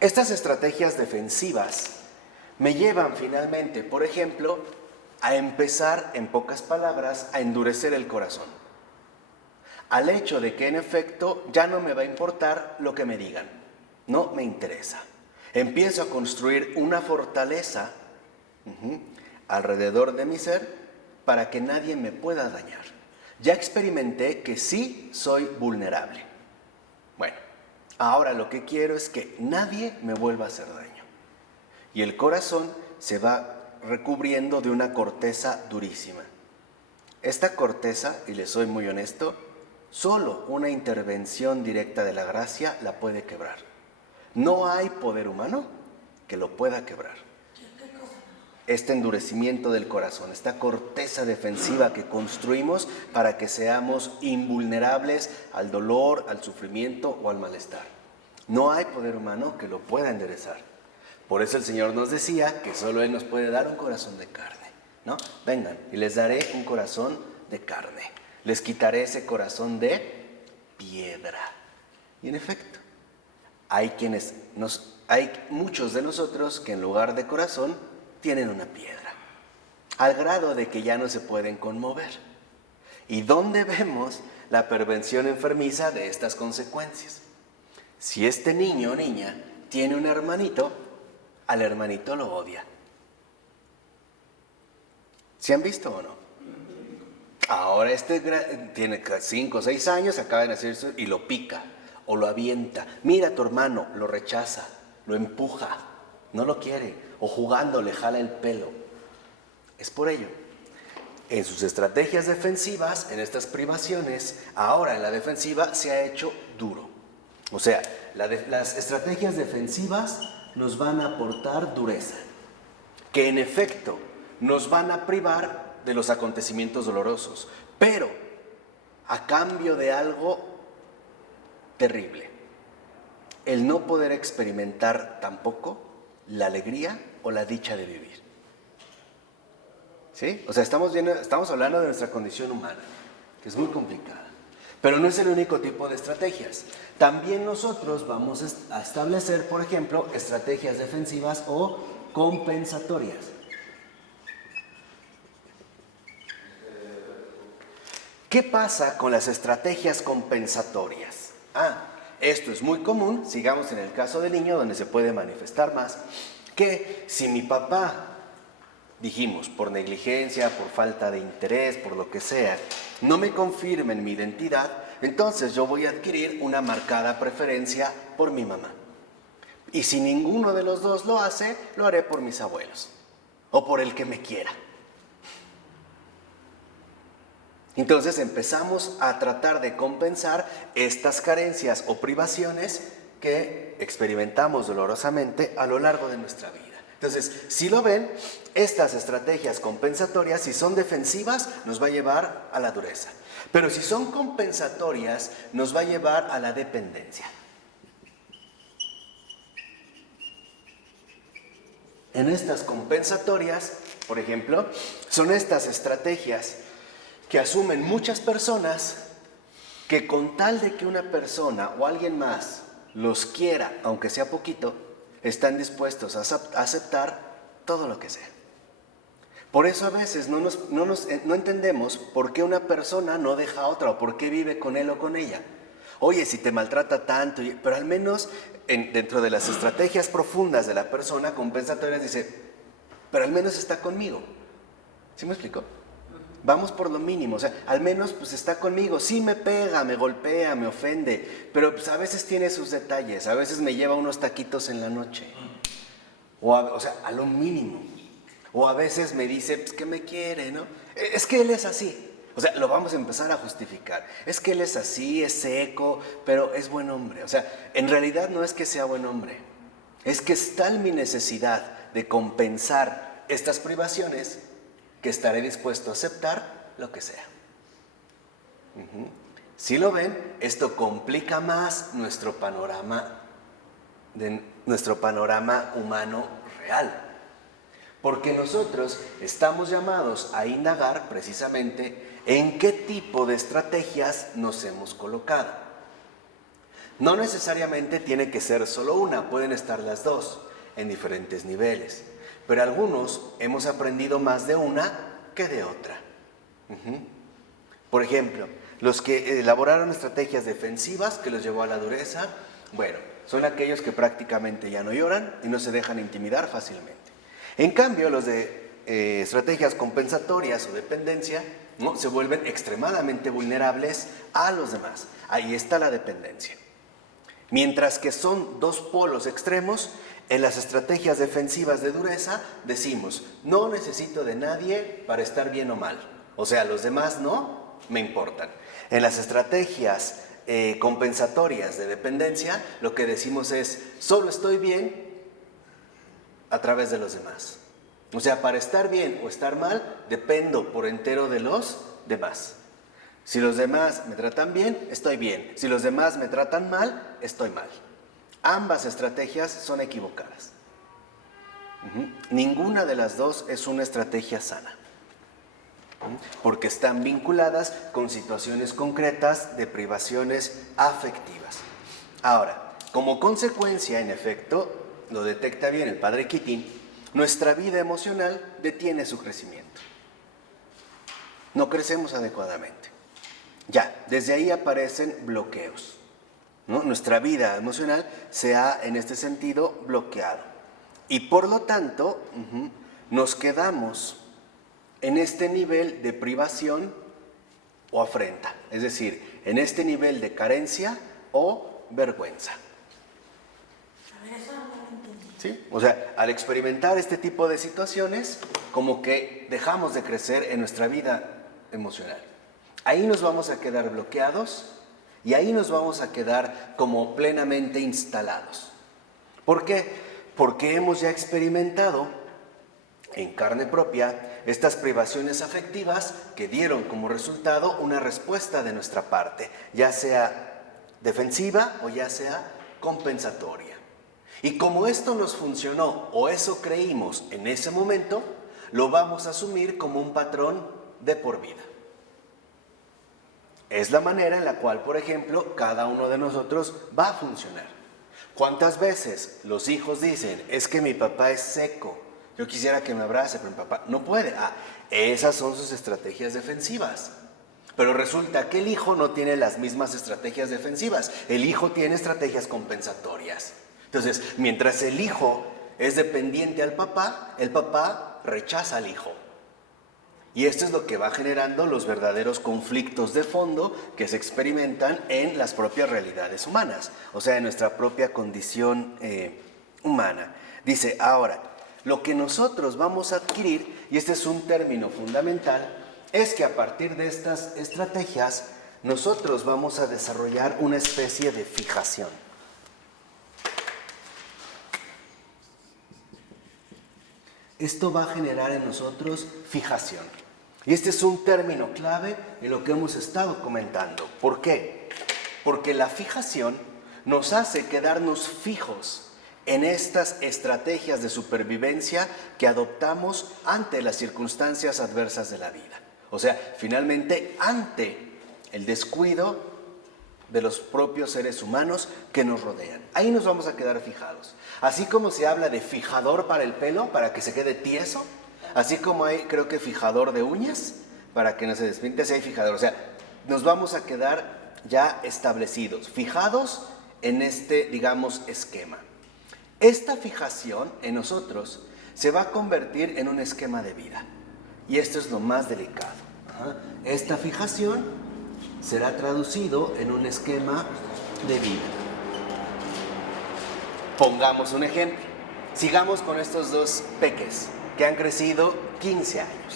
Estas estrategias defensivas me llevan finalmente, por ejemplo, a empezar, en pocas palabras, a endurecer el corazón. Al hecho de que en efecto ya no me va a importar lo que me digan, no me interesa. Empiezo a construir una fortaleza alrededor de mi ser para que nadie me pueda dañar. Ya experimenté que sí soy vulnerable. Bueno, ahora lo que quiero es que nadie me vuelva a hacer daño. Y el corazón se va recubriendo de una corteza durísima. Esta corteza, y le soy muy honesto, solo una intervención directa de la gracia la puede quebrar. No hay poder humano que lo pueda quebrar. Este endurecimiento del corazón, esta corteza defensiva que construimos para que seamos invulnerables al dolor, al sufrimiento o al malestar. No hay poder humano que lo pueda enderezar. Por eso el Señor nos decía que solo Él nos puede dar un corazón de carne, ¿no? Vengan, y les daré un corazón de carne. Les quitaré ese corazón de piedra. Y en efecto, hay muchos de nosotros que en lugar de corazón tienen una piedra, al grado de que ya no se pueden conmover. ¿Y dónde vemos la perversión enfermiza de estas consecuencias? Si este niño o niña tiene un hermanito, al hermanito lo odia. ¿Se han visto o no? Ahora tiene 5 o 6 años, acaba de nacer y lo pica o lo avienta. Mira a tu hermano, lo rechaza, lo empuja, no lo quiere, o jugando le jala el pelo. Es por ello. En sus estrategias defensivas, en estas privaciones, ahora en la defensiva se ha hecho duro. O sea, las estrategias defensivas nos van a aportar dureza, que en efecto nos van a privar de los acontecimientos dolorosos, pero a cambio de algo terrible, el no poder experimentar tampoco la alegría o la dicha de vivir. ¿Sí? O sea, estamos hablando de nuestra condición humana, que es muy complicada, pero no es el único tipo de estrategias. También nosotros vamos a establecer, por ejemplo, estrategias defensivas o compensatorias. ¿Qué pasa con las estrategias compensatorias? Esto es muy común, sigamos en el caso del niño donde se puede manifestar más, que si mi papá, dijimos, por negligencia, por falta de interés, por lo que sea, no me confirma en mi identidad, entonces yo voy a adquirir una marcada preferencia por mi mamá. Y si ninguno de los dos lo hace, lo haré por mis abuelos o por el que me quiera. Entonces empezamos a tratar de compensar estas carencias o privaciones que experimentamos dolorosamente a lo largo de nuestra vida. Entonces, si lo ven, estas estrategias compensatorias, si son defensivas, nos va a llevar a la dureza. Pero si son compensatorias, nos va a llevar a la dependencia. En estas compensatorias, por ejemplo, son estas estrategias que asumen muchas personas que con tal de que una persona o alguien más los quiera, aunque sea poquito, están dispuestos a aceptar todo lo que sea. Por eso a veces no entendemos por qué una persona no deja a otra o por qué vive con él o con ella. Oye, si te maltrata tanto, pero al menos dentro de las estrategias profundas de la persona compensatorias dice, pero al menos está conmigo. ¿Sí me explico? Vamos por lo mínimo, o sea, al menos pues está conmigo, sí me pega, me golpea, me ofende, pero pues a veces tiene sus detalles, a veces me lleva unos taquitos en la noche, o sea, a lo mínimo, o a veces me dice pues que me quiere, ¿no? Es que él es así, o sea, lo vamos a empezar a justificar, es que él es así, es seco, pero es buen hombre, o sea, en realidad no es que sea buen hombre, es que es tal mi necesidad de compensar estas privaciones que estaré dispuesto a aceptar lo que sea. Si lo ven, esto complica más nuestro panorama humano real. Porque nosotros estamos llamados a indagar precisamente en qué tipo de estrategias nos hemos colocado. No necesariamente tiene que ser solo una, pueden estar las dos en diferentes niveles. Pero algunos hemos aprendido más de una que de otra. Por ejemplo, los que elaboraron estrategias defensivas que los llevó a la dureza, bueno, son aquellos que prácticamente ya no lloran y no se dejan intimidar fácilmente. En cambio, los de estrategias compensatorias o dependencia, ¿no?, se vuelven extremadamente vulnerables a los demás. Ahí está la dependencia. Mientras que son dos polos extremos, en las estrategias defensivas de dureza decimos, no necesito de nadie para estar bien o mal. O sea, los demás no me importan. En las estrategias compensatorias de dependencia, lo que decimos es, solo estoy bien a través de los demás. O sea, para estar bien o estar mal, dependo por entero de los demás. Si los demás me tratan bien, estoy bien. Si los demás me tratan mal, estoy mal. Ambas estrategias son equivocadas. Ninguna de las dos es una estrategia sana, porque están vinculadas con situaciones concretas de privaciones afectivas. Ahora, como consecuencia, en efecto, lo detecta bien el padre Keating, nuestra vida emocional detiene su crecimiento. No crecemos adecuadamente. Ya, desde ahí aparecen bloqueos, ¿no? Nuestra vida emocional se ha, en este sentido, bloqueado. Y por lo tanto, nos quedamos en este nivel de privación o afrenta. Es decir, en este nivel de carencia o vergüenza. A ver, eso no lo entendí. ¿Sí? O sea, al experimentar este tipo de situaciones, como que dejamos de crecer en nuestra vida emocional. Ahí nos vamos a quedar bloqueados y ahí nos vamos a quedar como plenamente instalados. ¿Por qué? Porque hemos ya experimentado en carne propia estas privaciones afectivas que dieron como resultado una respuesta de nuestra parte, ya sea defensiva o ya sea compensatoria. Y como esto nos funcionó o eso creímos en ese momento, lo vamos a asumir como un patrón de por vida. Es la manera en la cual, por ejemplo, cada uno de nosotros va a funcionar. ¿Cuántas veces los hijos dicen, es que mi papá es seco, yo quisiera que me abrace, pero mi papá no puede? Esas son sus estrategias defensivas. Pero resulta que el hijo no tiene las mismas estrategias defensivas, el hijo tiene estrategias compensatorias. Entonces, mientras el hijo es dependiente al papá, el papá rechaza al hijo. Y esto es lo que va generando los verdaderos conflictos de fondo que se experimentan en las propias realidades humanas, o sea, en nuestra propia condición humana. Dice, ahora, lo que nosotros vamos a adquirir, y este es un término fundamental, es que a partir de estas estrategias, nosotros vamos a desarrollar una especie de fijación. Esto va a generar en nosotros fijación. Y este es un término clave en lo que hemos estado comentando. ¿Por qué? Porque la fijación nos hace quedarnos fijos en estas estrategias de supervivencia que adoptamos ante las circunstancias adversas de la vida. O sea, finalmente ante el descuido de los propios seres humanos que nos rodean. Ahí nos vamos a quedar fijados. Así como se habla de fijador para el pelo, para que se quede tieso, así como hay, creo que fijador de uñas, para que no se despinte, así hay fijador. O sea, nos vamos a quedar ya establecidos, fijados en este, digamos, esquema. Esta fijación en nosotros se va a convertir en un esquema de vida. Y esto es lo más delicado. Esta fijación será traducido en un esquema de vida. Pongamos un ejemplo. Sigamos con estos dos peques que han crecido 15 años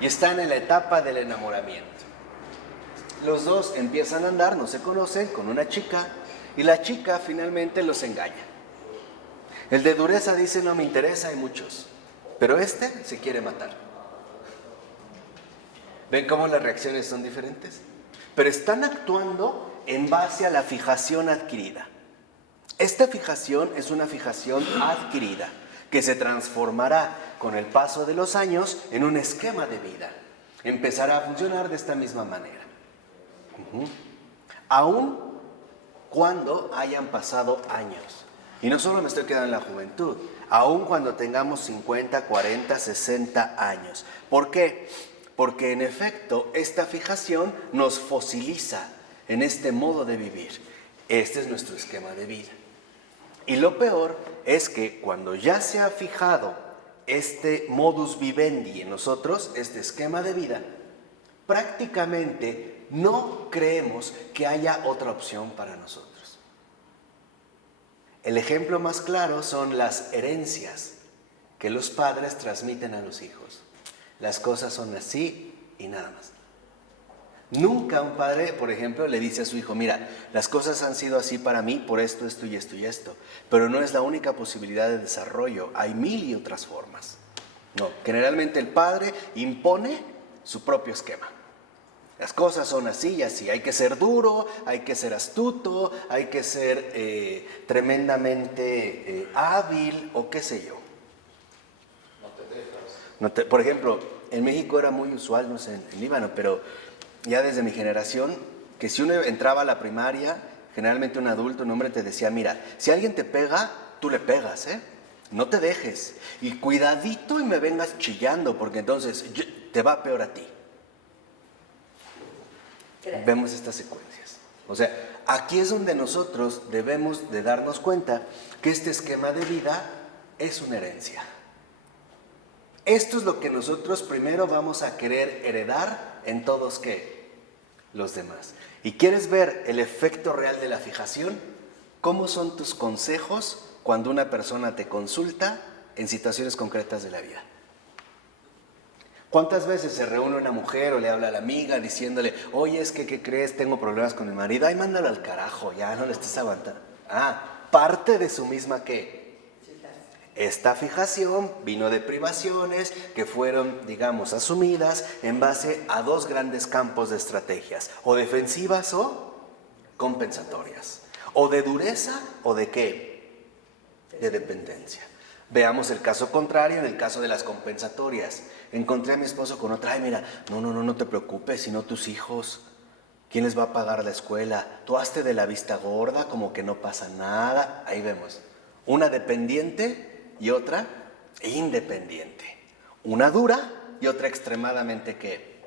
y están en la etapa del enamoramiento. Los dos empiezan a andar, no se conocen, con una chica y la chica finalmente los engaña. El de dureza dice: no me interesa, hay muchos, pero este se quiere matar. ¿Ven cómo las reacciones son diferentes? Pero están actuando en base a la fijación adquirida. Esta fijación es una fijación adquirida que se transformará con el paso de los años en un esquema de vida. Empezará a funcionar de esta misma manera. Aún cuando hayan pasado años. Y no solo me estoy quedando en la juventud, aún cuando tengamos 50, 40, 60 años. ¿Por qué? Porque en efecto esta fijación nos fosiliza en este modo de vivir. Este es nuestro esquema de vida. Y lo peor es que cuando ya se ha fijado este modus vivendi en nosotros, este esquema de vida, prácticamente no creemos que haya otra opción para nosotros. El ejemplo más claro son las herencias que los padres transmiten a los hijos. Las cosas son así y nada más. Nunca un padre, por ejemplo, le dice a su hijo: mira, las cosas han sido así para mí por esto, esto y esto y esto, pero no es la única posibilidad de desarrollo, hay mil y otras formas. No, generalmente el padre impone su propio esquema. Las cosas son así y así, hay que ser duro, hay que ser astuto, hay que ser tremendamente hábil o qué sé yo. Por ejemplo, en México era muy usual, no sé, en Líbano, pero ya desde mi generación, que si uno entraba a la primaria, generalmente un adulto, un hombre te decía: mira, si alguien te pega, tú le pegas, no te dejes, y cuidadito y me vengas chillando, porque entonces te va peor a ti. Gracias. Vemos estas secuencias. O sea, aquí es donde nosotros debemos de darnos cuenta que este esquema de vida es una herencia. Esto es lo que nosotros primero vamos a querer heredar en todos, ¿qué? Los demás. ¿Y quieres ver el efecto real de la fijación? ¿Cómo son tus consejos cuando una persona te consulta en situaciones concretas de la vida? ¿Cuántas veces se reúne una mujer o le habla a la amiga diciéndole: oye, es que, ¿qué crees? Tengo problemas con mi marido. Ay, mándalo al carajo, ya no le estés aguantando. Parte de su misma, ¿qué? Esta fijación vino de privaciones que fueron, digamos, asumidas en base a dos grandes campos de estrategias, o defensivas o compensatorias, o de dureza o de ¿qué? De dependencia. Veamos el caso contrario, en el caso de las compensatorias. Encontré a mi esposo con otra: ay, mira, no te preocupes, sino tus hijos. ¿Quién les va a pagar la escuela? Tú hazte de la vista gorda, como que no pasa nada. Ahí vemos, una dependiente y otra independiente. Una dura y otra extremadamente, ¿qué?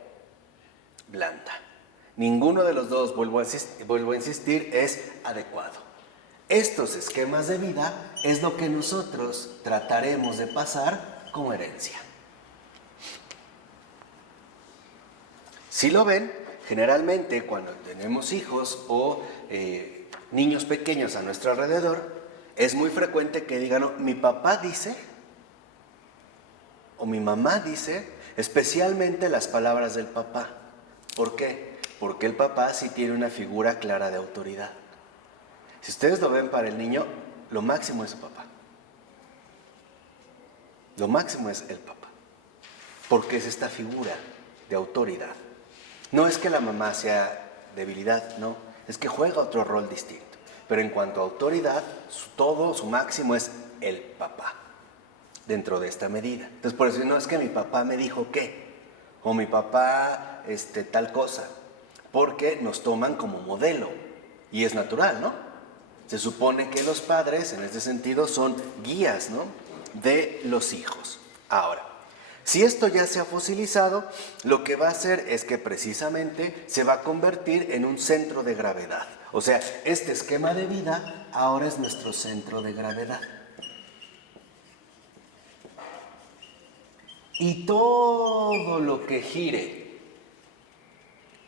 Blanda. Ninguno de los dos, vuelvo a insistir, es adecuado. Estos esquemas de vida es lo que nosotros trataremos de pasar como herencia. Si lo ven, generalmente cuando tenemos hijos o niños pequeños a nuestro alrededor, es muy frecuente que digan: no, mi papá dice o mi mamá dice, especialmente las palabras del papá. ¿Por qué? Porque el papá sí tiene una figura clara de autoridad. Si ustedes lo ven, para el niño, lo máximo es su papá. Lo máximo es el papá. Porque es esta figura de autoridad. No es que la mamá sea debilidad, no. Es que juega otro rol distinto. Pero en cuanto a autoridad, su máximo es el papá. Dentro de esta medida. Entonces, por eso no es que mi papá me dijo qué. O mi papá, tal cosa. Porque nos toman como modelo. Y es natural, ¿no? Se supone que los padres, en este sentido, son guías, ¿no? De los hijos. Ahora, si esto ya se ha fosilizado, lo que va a hacer es que precisamente se va a convertir en un centro de gravedad. O sea, este esquema de vida ahora es nuestro centro de gravedad. Y todo lo que gire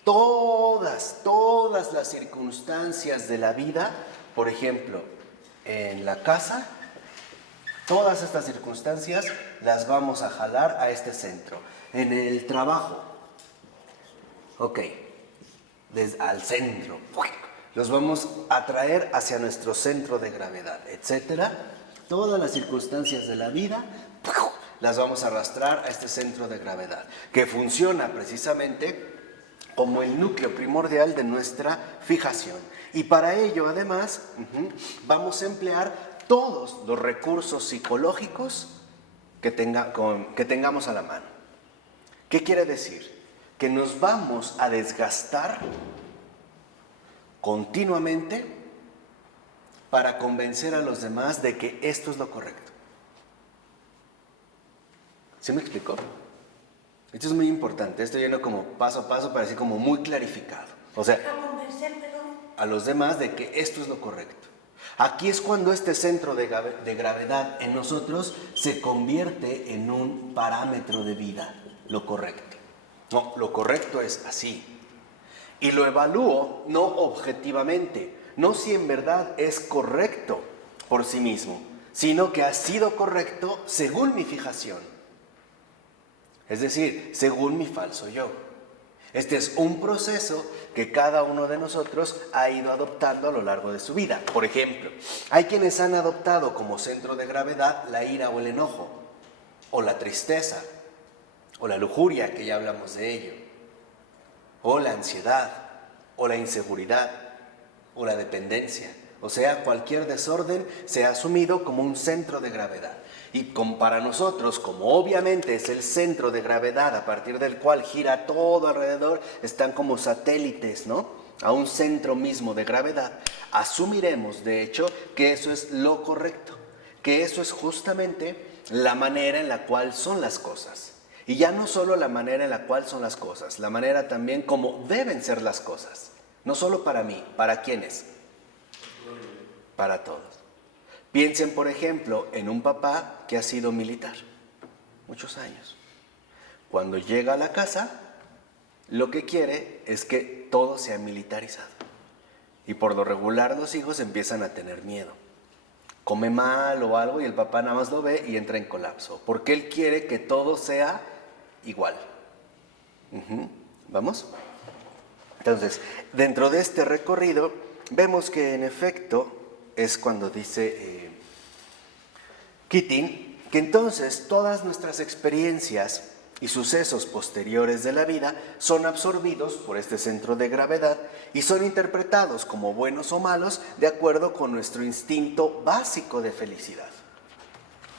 todas las circunstancias de la vida, por ejemplo, en la casa, todas estas circunstancias las vamos a jalar a este centro. En el trabajo, ok, al centro, los vamos a traer hacia nuestro centro de gravedad, etcétera. Todas las circunstancias de la vida las vamos a arrastrar a este centro de gravedad, que funciona precisamente como el núcleo primordial de nuestra fijación. Y para ello, además, vamos a emplear todos los recursos psicológicos que tengamos a la mano. ¿Qué quiere decir? Que nos vamos a desgastar continuamente para convencer a los demás de que esto es lo correcto. ¿Sí me explicó? Esto es muy importante, esto viene como paso a paso para así como muy clarificado. O sea, a los demás de que esto es lo correcto. Aquí es cuando este centro de gravedad en nosotros se convierte en un parámetro de vida, lo correcto. No, lo correcto es así. Y lo evalúo no objetivamente, no si en verdad es correcto por sí mismo, sino que ha sido correcto según mi fijación. Es decir, según mi falso yo. Este es un proceso que cada uno de nosotros ha ido adoptando a lo largo de su vida. Por ejemplo, hay quienes han adoptado como centro de gravedad la ira o el enojo, o la tristeza, o la lujuria, que ya hablamos de ello, o la ansiedad, o la inseguridad, o la dependencia. O sea, cualquier desorden se ha asumido como un centro de gravedad. Y para nosotros, como obviamente es el centro de gravedad a partir del cual gira todo alrededor, están como satélites, ¿no? A un centro mismo de gravedad, asumiremos de hecho que eso es lo correcto, que eso es justamente la manera en la cual son las cosas. Y ya no solo la manera en la cual son las cosas, la manera también como deben ser las cosas. No solo para mí, ¿para quiénes? Para todos. Piensen, por ejemplo, en un papá que ha sido militar muchos años. Cuando llega a la casa, lo que quiere es que todo sea militarizado. Y por lo regular los hijos empiezan a tener miedo. Come mal o algo y el papá nada más lo ve y entra en colapso. Porque él quiere que todo sea igual. ¿Vamos? Entonces, dentro de este recorrido, vemos que en efecto es cuando dice Keating, que entonces todas nuestras experiencias y sucesos posteriores de la vida son absorbidos por este centro de gravedad y son interpretados como buenos o malos de acuerdo con nuestro instinto básico de felicidad.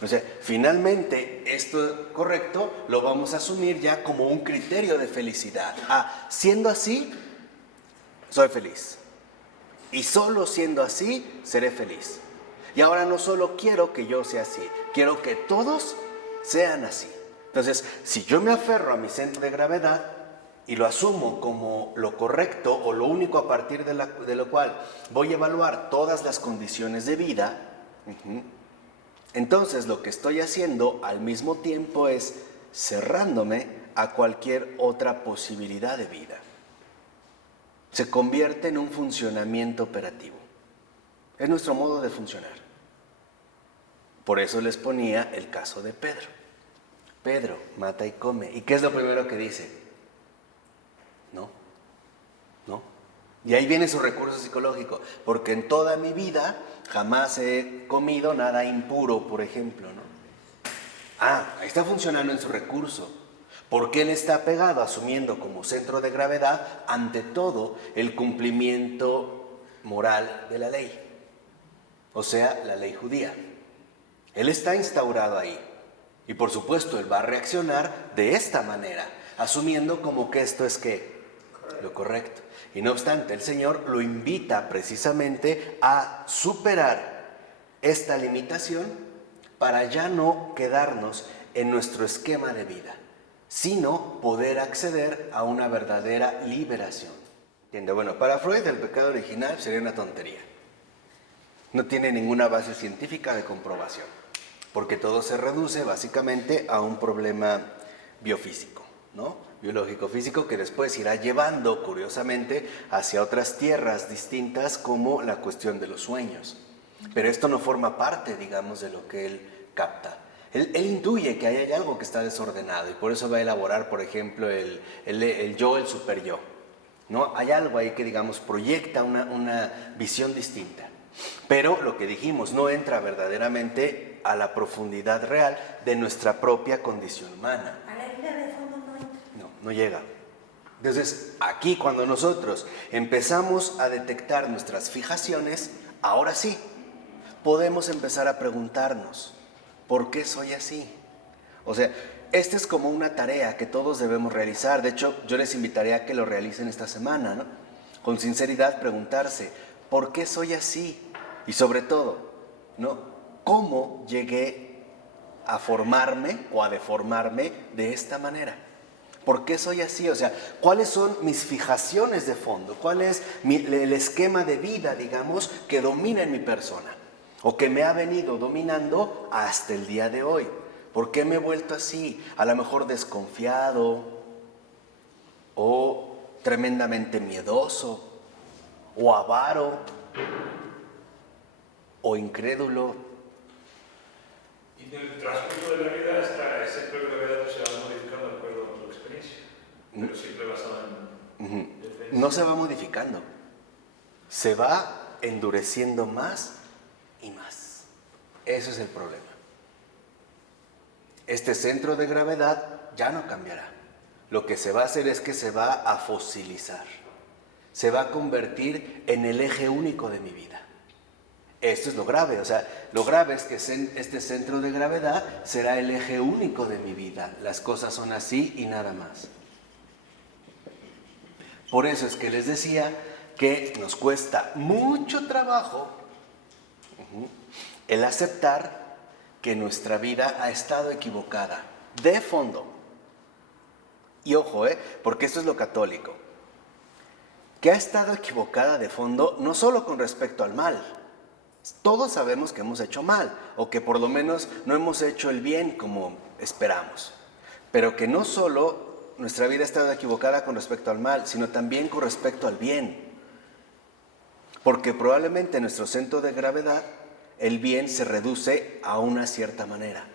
O sea, finalmente esto correcto lo vamos a asumir ya como un criterio de felicidad. Siendo así, soy feliz. Y solo siendo así, seré feliz. Y ahora no solo quiero que yo sea así, quiero que todos sean así. Entonces, si yo me aferro a mi centro de gravedad y lo asumo como lo correcto o lo único a partir de lo cual voy a evaluar todas las condiciones de vida, entonces lo que estoy haciendo al mismo tiempo es cerrándome a cualquier otra posibilidad de vida. Se convierte en un funcionamiento operativo. Es nuestro modo de funcionar. Por eso les ponía el caso de Pedro. Pedro mata y come. ¿Y qué es lo primero que dice? No. Y ahí viene su recurso psicológico. Porque en toda mi vida jamás he comido nada impuro, por ejemplo, ¿no? Ahí está funcionando en su recurso. Porque él está pegado, asumiendo como centro de gravedad, ante todo, el cumplimiento moral de la ley. O sea, la ley judía. Él está instaurado ahí. Y por supuesto, él va a reaccionar de esta manera, asumiendo como que esto es ¿qué? Lo correcto. Y no obstante, el Señor lo invita precisamente a superar esta limitación para ya no quedarnos en nuestro esquema de vida, sino poder acceder a una verdadera liberación. ¿Entiende? Bueno, para Freud el pecado original sería una tontería. No tiene ninguna base científica de comprobación, porque todo se reduce básicamente a un problema biofísico, ¿no? biológico-físico que después irá llevando, curiosamente, hacia otras tierras distintas como la cuestión de los sueños. Pero esto no forma parte, digamos, de lo que él capta. Él intuye que ahí hay algo que está desordenado y por eso va a elaborar, por ejemplo, el yo, el super yo, ¿no? Hay algo ahí que, digamos, proyecta una visión distinta. Pero lo que dijimos, no entra verdaderamente a la profundidad real de nuestra propia condición humana. A la vida de fondo no entra. No llega. Entonces, aquí cuando nosotros empezamos a detectar nuestras fijaciones, ahora sí, podemos empezar a preguntarnos, ¿por qué soy así? O sea, esta es como una tarea que todos debemos realizar. De hecho, yo les invitaría a que lo realicen esta semana, ¿no? Con sinceridad preguntarse, ¿por qué soy así? Y sobre todo, ¿no? ¿Cómo llegué a formarme o a deformarme de esta manera? ¿Por qué soy así? O sea, ¿cuáles son mis fijaciones de fondo? ¿Cuál es el esquema de vida, digamos, que domina en mi persona? O que me ha venido dominando hasta el día de hoy. ¿Por qué me he vuelto así? A lo mejor desconfiado, o tremendamente miedoso, o avaro, o incrédulo. Y en el transcurso de la vida ese centro de gravedad se va modificando de acuerdo a tu experiencia, pero siempre basado en defensa. No se va modificando, se va endureciendo más y más. Eso es el problema. Este centro de gravedad ya no cambiará. Lo que se va a hacer es que se va a fosilizar. Se va a convertir en el eje único de mi vida. Esto es lo grave. O sea, lo grave es que este centro de gravedad será el eje único de mi vida. Las cosas son así y nada más. Por eso es que les decía que nos cuesta mucho trabajo el aceptar que nuestra vida ha estado equivocada, de fondo. Y ojo, porque esto es lo católico, que ha estado equivocada de fondo no solo con respecto al mal. Todos sabemos que hemos hecho mal, o que por lo menos no hemos hecho el bien como esperamos. Pero que no solo nuestra vida ha estado equivocada con respecto al mal, sino también con respecto al bien. Porque probablemente en nuestro centro de gravedad el bien se reduce a una cierta manera.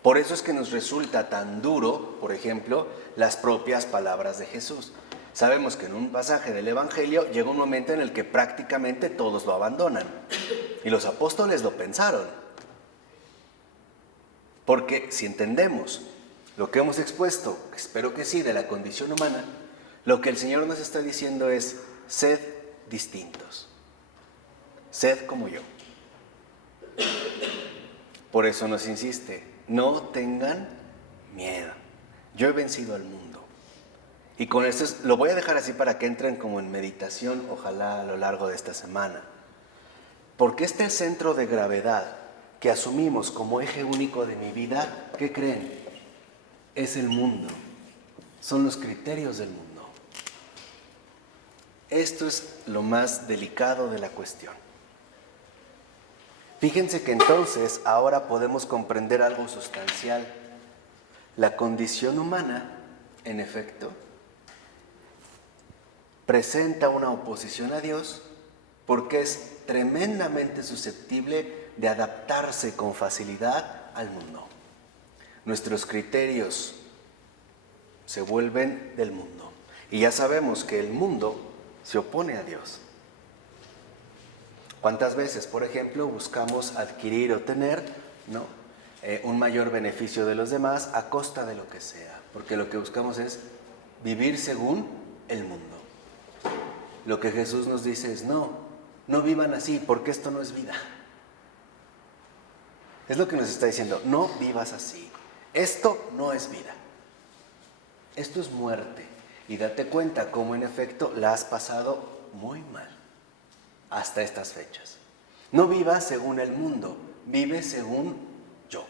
Por eso es que nos resulta tan duro, por ejemplo, las propias palabras de Jesús. Sabemos que en un pasaje del Evangelio llega un momento en el que prácticamente todos lo abandonan. Y los apóstoles lo pensaron. Porque si entendemos lo que hemos expuesto, espero que sí, de la condición humana, lo que el Señor nos está diciendo es, sed distintos. Sed como yo. Por eso nos insiste, no tengan miedo. Yo he vencido al mundo. Y con esto lo voy a dejar así para que entren como en meditación, ojalá a lo largo de esta semana. Porque este centro de gravedad que asumimos como eje único de mi vida, ¿qué creen? Es el mundo. Son los criterios del mundo. Esto es lo más delicado de la cuestión. Fíjense que entonces ahora podemos comprender algo sustancial. La condición humana, en efecto, presenta una oposición a Dios porque es tremendamente susceptible de adaptarse con facilidad al mundo. Nuestros criterios se vuelven del mundo. Y ya sabemos que el mundo se opone a Dios. ¿Cuántas veces, por ejemplo, buscamos adquirir o tener, ¿no? Un mayor beneficio de los demás a costa de lo que sea? Porque lo que buscamos es vivir según el mundo. Lo que Jesús nos dice es no vivan así, porque esto no es vida. Es lo que nos está diciendo, no vivas así. Esto no es vida. Esto es muerte. Y date cuenta cómo en efecto la has pasado muy mal hasta estas fechas. No vivas según el mundo, vive según yo.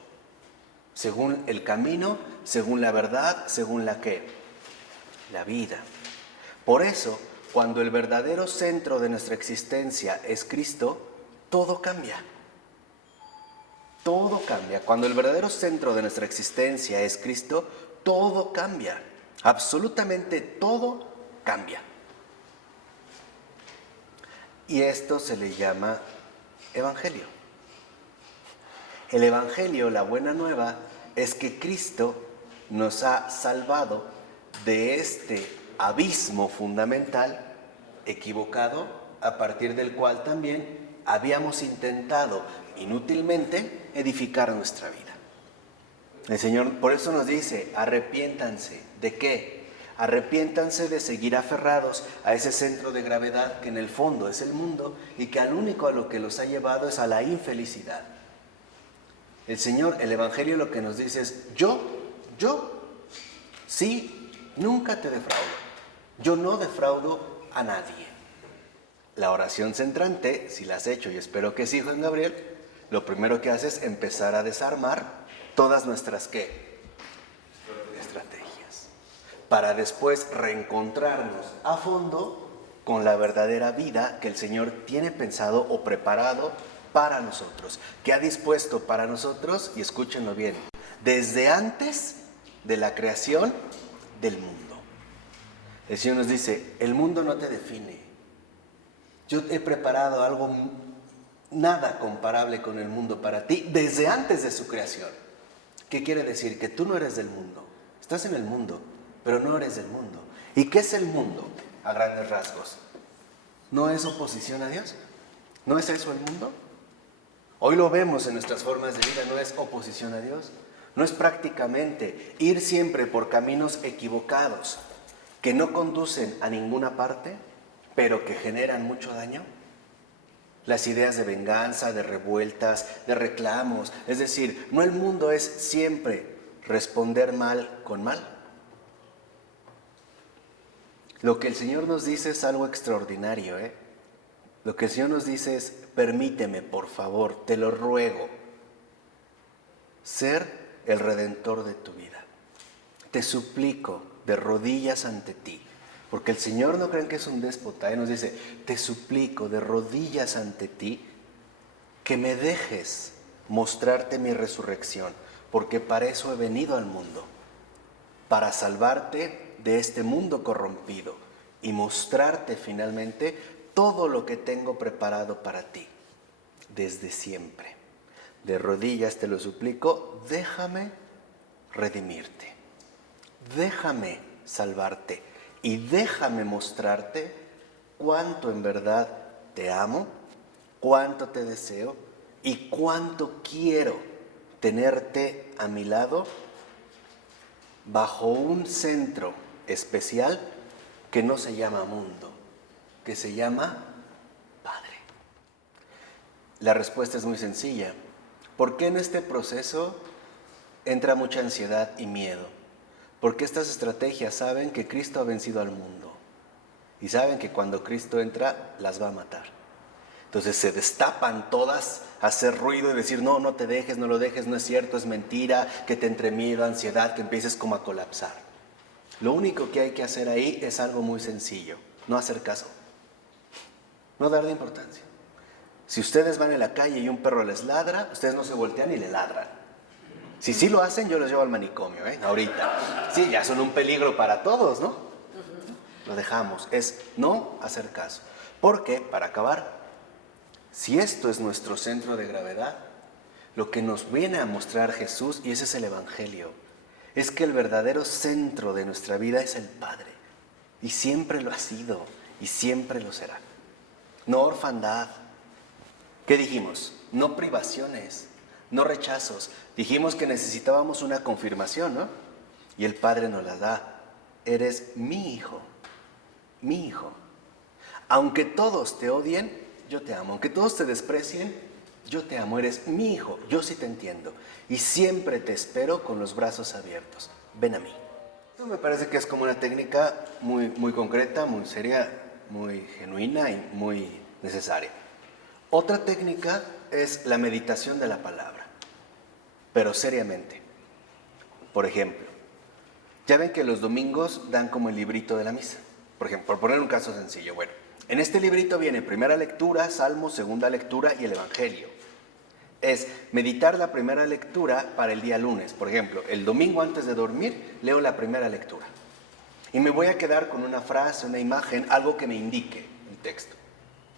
Según el camino, según la verdad, según la ¿qué? La vida. Por eso, cuando el verdadero centro de nuestra existencia es Cristo, todo cambia. Todo cambia. Cuando el verdadero centro de nuestra existencia es Cristo, todo cambia. Absolutamente todo cambia. Y esto se le llama Evangelio. El Evangelio, la buena nueva, es que Cristo nos ha salvado de este abismo fundamental equivocado, a partir del cual también habíamos intentado inútilmente edificar nuestra vida. El Señor por eso nos dice, arrepiéntanse. ¿De qué? Arrepiéntanse de seguir aferrados a ese centro de gravedad que en el fondo es el mundo y que al único a lo que los ha llevado es a la infelicidad. El Señor, el Evangelio lo que nos dice es, yo, sí, nunca te defraudo. Yo no defraudo a nadie. La oración centrante, si la has hecho y espero que sí, Juan Gabriel, lo primero que hace es empezar a desarmar todas nuestras ¿qué? Estrategias. Para después reencontrarnos a fondo con la verdadera vida que el Señor tiene pensado o preparado para nosotros, que ha dispuesto para nosotros, y escúchenlo bien, desde antes de la creación del mundo. El Señor nos dice, el mundo no te define. Yo he preparado algo nada comparable con el mundo para ti desde antes de su creación. ¿Qué quiere decir? Que tú no eres del mundo. Estás en el mundo, pero no eres del mundo. ¿Y qué es el mundo? A grandes rasgos. ¿No es oposición a Dios? ¿No es eso el mundo? Hoy lo vemos en nuestras formas de vida, ¿no es oposición a Dios? ¿No es prácticamente ir siempre por caminos equivocados que no conducen a ninguna parte, pero que generan mucho daño? Las ideas de venganza, de revueltas, de reclamos. Es decir, no el mundo es siempre responder mal con mal. Lo que el Señor nos dice es algo extraordinario, Lo que el Señor nos dice es, permíteme, por favor, te lo ruego, ser el redentor de tu vida. Te suplico de rodillas ante ti. Porque el Señor no creen que es un déspota, nos dice, te suplico de rodillas ante ti que me dejes mostrarte mi resurrección, porque para eso he venido al mundo, para salvarte de este mundo corrompido y mostrarte finalmente todo lo que tengo preparado para ti, desde siempre. De rodillas te lo suplico, déjame redimirte, déjame salvarte. Y déjame mostrarte cuánto en verdad te amo, cuánto te deseo y cuánto quiero tenerte a mi lado bajo un centro especial que no se llama mundo, que se llama Padre. La respuesta es muy sencilla. ¿Por qué en este proceso entra mucha ansiedad y miedo? Porque estas estrategias saben que Cristo ha vencido al mundo y saben que cuando Cristo entra las va a matar. Entonces se destapan todas a hacer ruido y decir no, no te dejes, no lo dejes, no es cierto, es mentira, que te entre miedo, ansiedad, que empieces como a colapsar. Lo único que hay que hacer ahí es algo muy sencillo, no hacer caso, no darle importancia. Si ustedes van en la calle y un perro les ladra, ustedes no se voltean y le ladran. Si sí lo hacen, yo los llevo al manicomio, ahorita. Sí, ya son un peligro para todos, ¿no? Lo dejamos. Es no hacer caso. Porque, para acabar, si esto es nuestro centro de gravedad, lo que nos viene a mostrar Jesús, y ese es el Evangelio, es que el verdadero centro de nuestra vida es el Padre. Y siempre lo ha sido, y siempre lo será. No orfandad. ¿Qué dijimos? No privaciones. No rechazos. Dijimos que necesitábamos una confirmación, ¿no? Y el Padre nos la da. Eres mi hijo. Mi hijo. Aunque todos te odien, yo te amo. Aunque todos te desprecien, yo te amo. Eres mi hijo. Yo sí te entiendo. Y siempre te espero con los brazos abiertos. Ven a mí. Esto me parece que es como una técnica muy, muy concreta, muy seria, muy genuina y muy necesaria. Otra técnica es la meditación de la palabra, pero seriamente. Por ejemplo, ya ven que los domingos dan como el librito de la misa. Por ejemplo, por poner un caso sencillo, bueno, en este librito viene primera lectura, salmo, segunda lectura y el Evangelio. es meditar la primera lectura para el día lunes. Por ejemplo, el domingo antes de dormir leo la primera lectura. Y me voy a quedar con una frase, una imagen, algo que me indique el texto,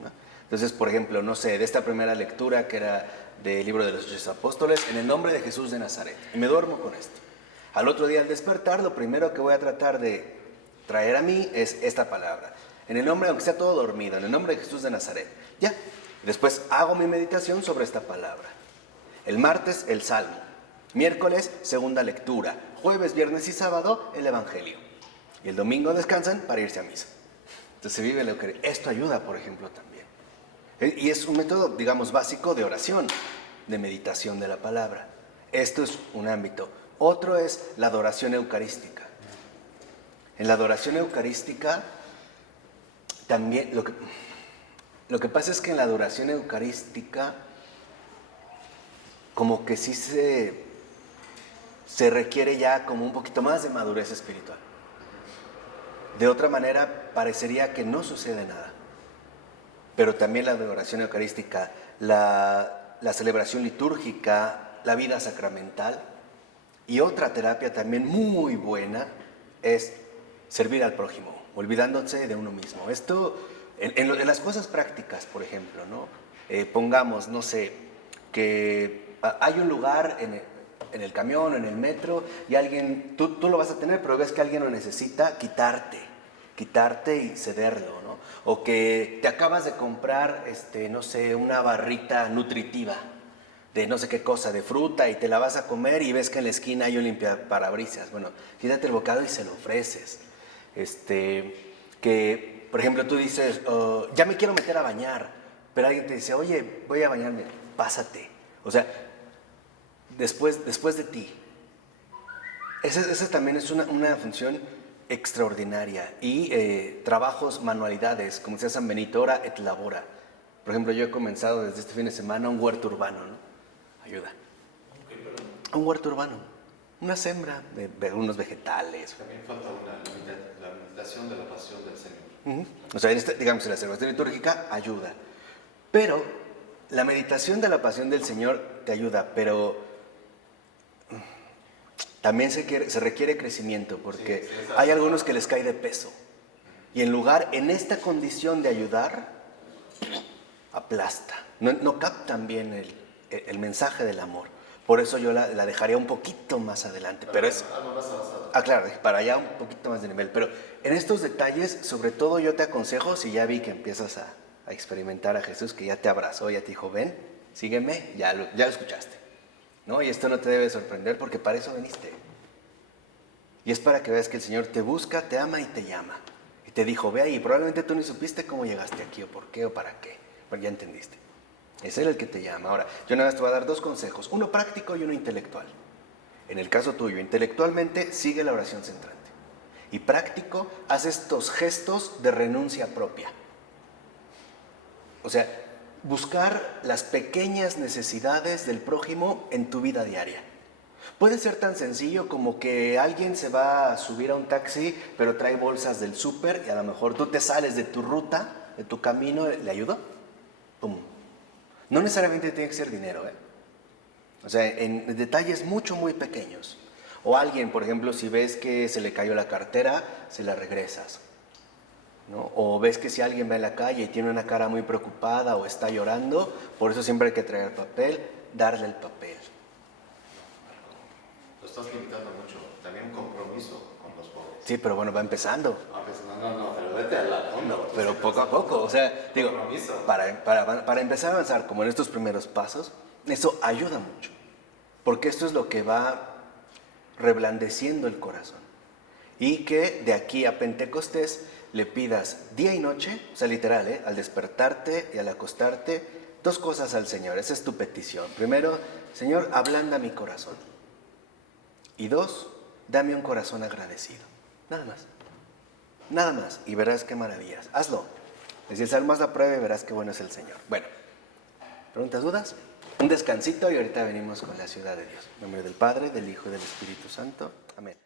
¿no? Entonces, por ejemplo, no sé, de esta primera lectura que era del libro de los Hechos Apóstoles, en el nombre de Jesús de Nazaret. Y me duermo con esto. Al otro día al despertar, lo primero que voy a tratar de traer a mí es esta palabra. En el nombre, aunque sea todo dormido, en el nombre de Jesús de Nazaret. Ya. Después hago mi meditación sobre esta palabra. El martes, el Salmo. Miércoles, segunda lectura. Jueves, viernes y sábado, el Evangelio. Y el domingo descansan para irse a misa. Entonces se vive la Eucaristía. Esto ayuda, por ejemplo, también. Y es un método, digamos, básico de oración, de meditación de la palabra. Esto es un ámbito. Otro es la adoración eucarística. En la adoración eucarística, también lo que pasa es que en la adoración eucarística, como que sí se requiere ya como un poquito más de madurez espiritual. De otra manera, parecería que no sucede nada. Pero también la adoración eucarística, la celebración litúrgica, la vida sacramental. Y otra terapia también muy buena es servir al prójimo, olvidándose de uno mismo. Esto, en las cosas prácticas, por ejemplo, ¿no? Pongamos, no sé, que hay un lugar en el camión o en el metro y alguien, tú lo vas a tener, pero ves que alguien lo necesita, quitarte y cederlo, ¿no? O que te acabas de comprar, no sé, una barrita nutritiva de no sé qué cosa, de fruta, y te la vas a comer y ves que en la esquina hay un limpiaparabrisas. Bueno, quítate el bocado y se lo ofreces. Que, por ejemplo, tú dices, oh, ya me quiero meter a bañar, pero alguien te dice, oye, voy a bañarme, pásate. O sea, después de ti. Esa también es una función extraordinaria. Y trabajos, manualidades, como decía San Benito, ora et labora. Por ejemplo, yo he comenzado desde este fin de semana un huerto urbano, ¿no? Ayuda. Un huerto urbano. Una sembra de unos vegetales. También falta la meditación de la pasión del Señor. O sea, digamos, en la celebración litúrgica ayuda. Pero la meditación de la pasión del Señor te ayuda, pero también se requiere crecimiento, porque hay algunos que les cae de peso. Y en esta condición de ayudar, aplasta. No captan bien el mensaje del amor. Por eso yo la dejaría un poquito más adelante. Pero es... claro, para allá un poquito más de nivel. Pero en estos detalles, sobre todo yo te aconsejo, si ya vi que empiezas a experimentar a Jesús, que ya te abrazó, ya te dijo, ven, sígueme, ya lo escuchaste, ¿no? Y esto no te debe sorprender porque para eso viniste. Y es para que veas que el Señor te busca, te ama y te llama. Y te dijo, ve ahí, probablemente tú ni supiste cómo llegaste aquí, o por qué, o para qué. Pero ya entendiste. Es Él el que te llama. Ahora, yo nada más te voy a dar dos consejos, uno práctico y uno intelectual. En el caso tuyo, intelectualmente, sigue la oración centrante. Y práctico, haz estos gestos de renuncia propia. O sea, buscar las pequeñas necesidades del prójimo en tu vida diaria. Puede ser tan sencillo como que alguien se va a subir a un taxi, pero trae bolsas del súper y a lo mejor tú te sales de tu ruta, de tu camino, ¿le ayudó? ¡Pum! No necesariamente tiene que ser dinero, ¿eh? O sea, en detalles muy pequeños. O alguien, por ejemplo, si ves que se le cayó la cartera, se la regresas, ¿no? O ves que si alguien va en la calle y tiene una cara muy preocupada o está llorando, por eso siempre hay que traer papel, darle el papel. Lo estás limitando mucho. También un compromiso con los pobres. Sí, pero bueno, va empezando. No, pero vete a la fondo. Pero poco a poco, o sea, digo, para empezar a avanzar como en estos primeros pasos, eso ayuda mucho, porque esto es lo que va reblandeciendo el corazón. Y que de aquí a Pentecostés le pidas día y noche, o sea, literal, al despertarte y al acostarte, dos cosas al Señor. Esa es tu petición. Primero, Señor, ablanda mi corazón. Y dos, dame un corazón agradecido. Nada más. Nada más. Y verás qué maravillas. Hazlo. Es decir, haz más la prueba y verás qué bueno es el Señor. Bueno, ¿preguntas, dudas? Un descansito y ahorita venimos con la ciudad de Dios. En nombre del Padre, del Hijo y del Espíritu Santo. Amén.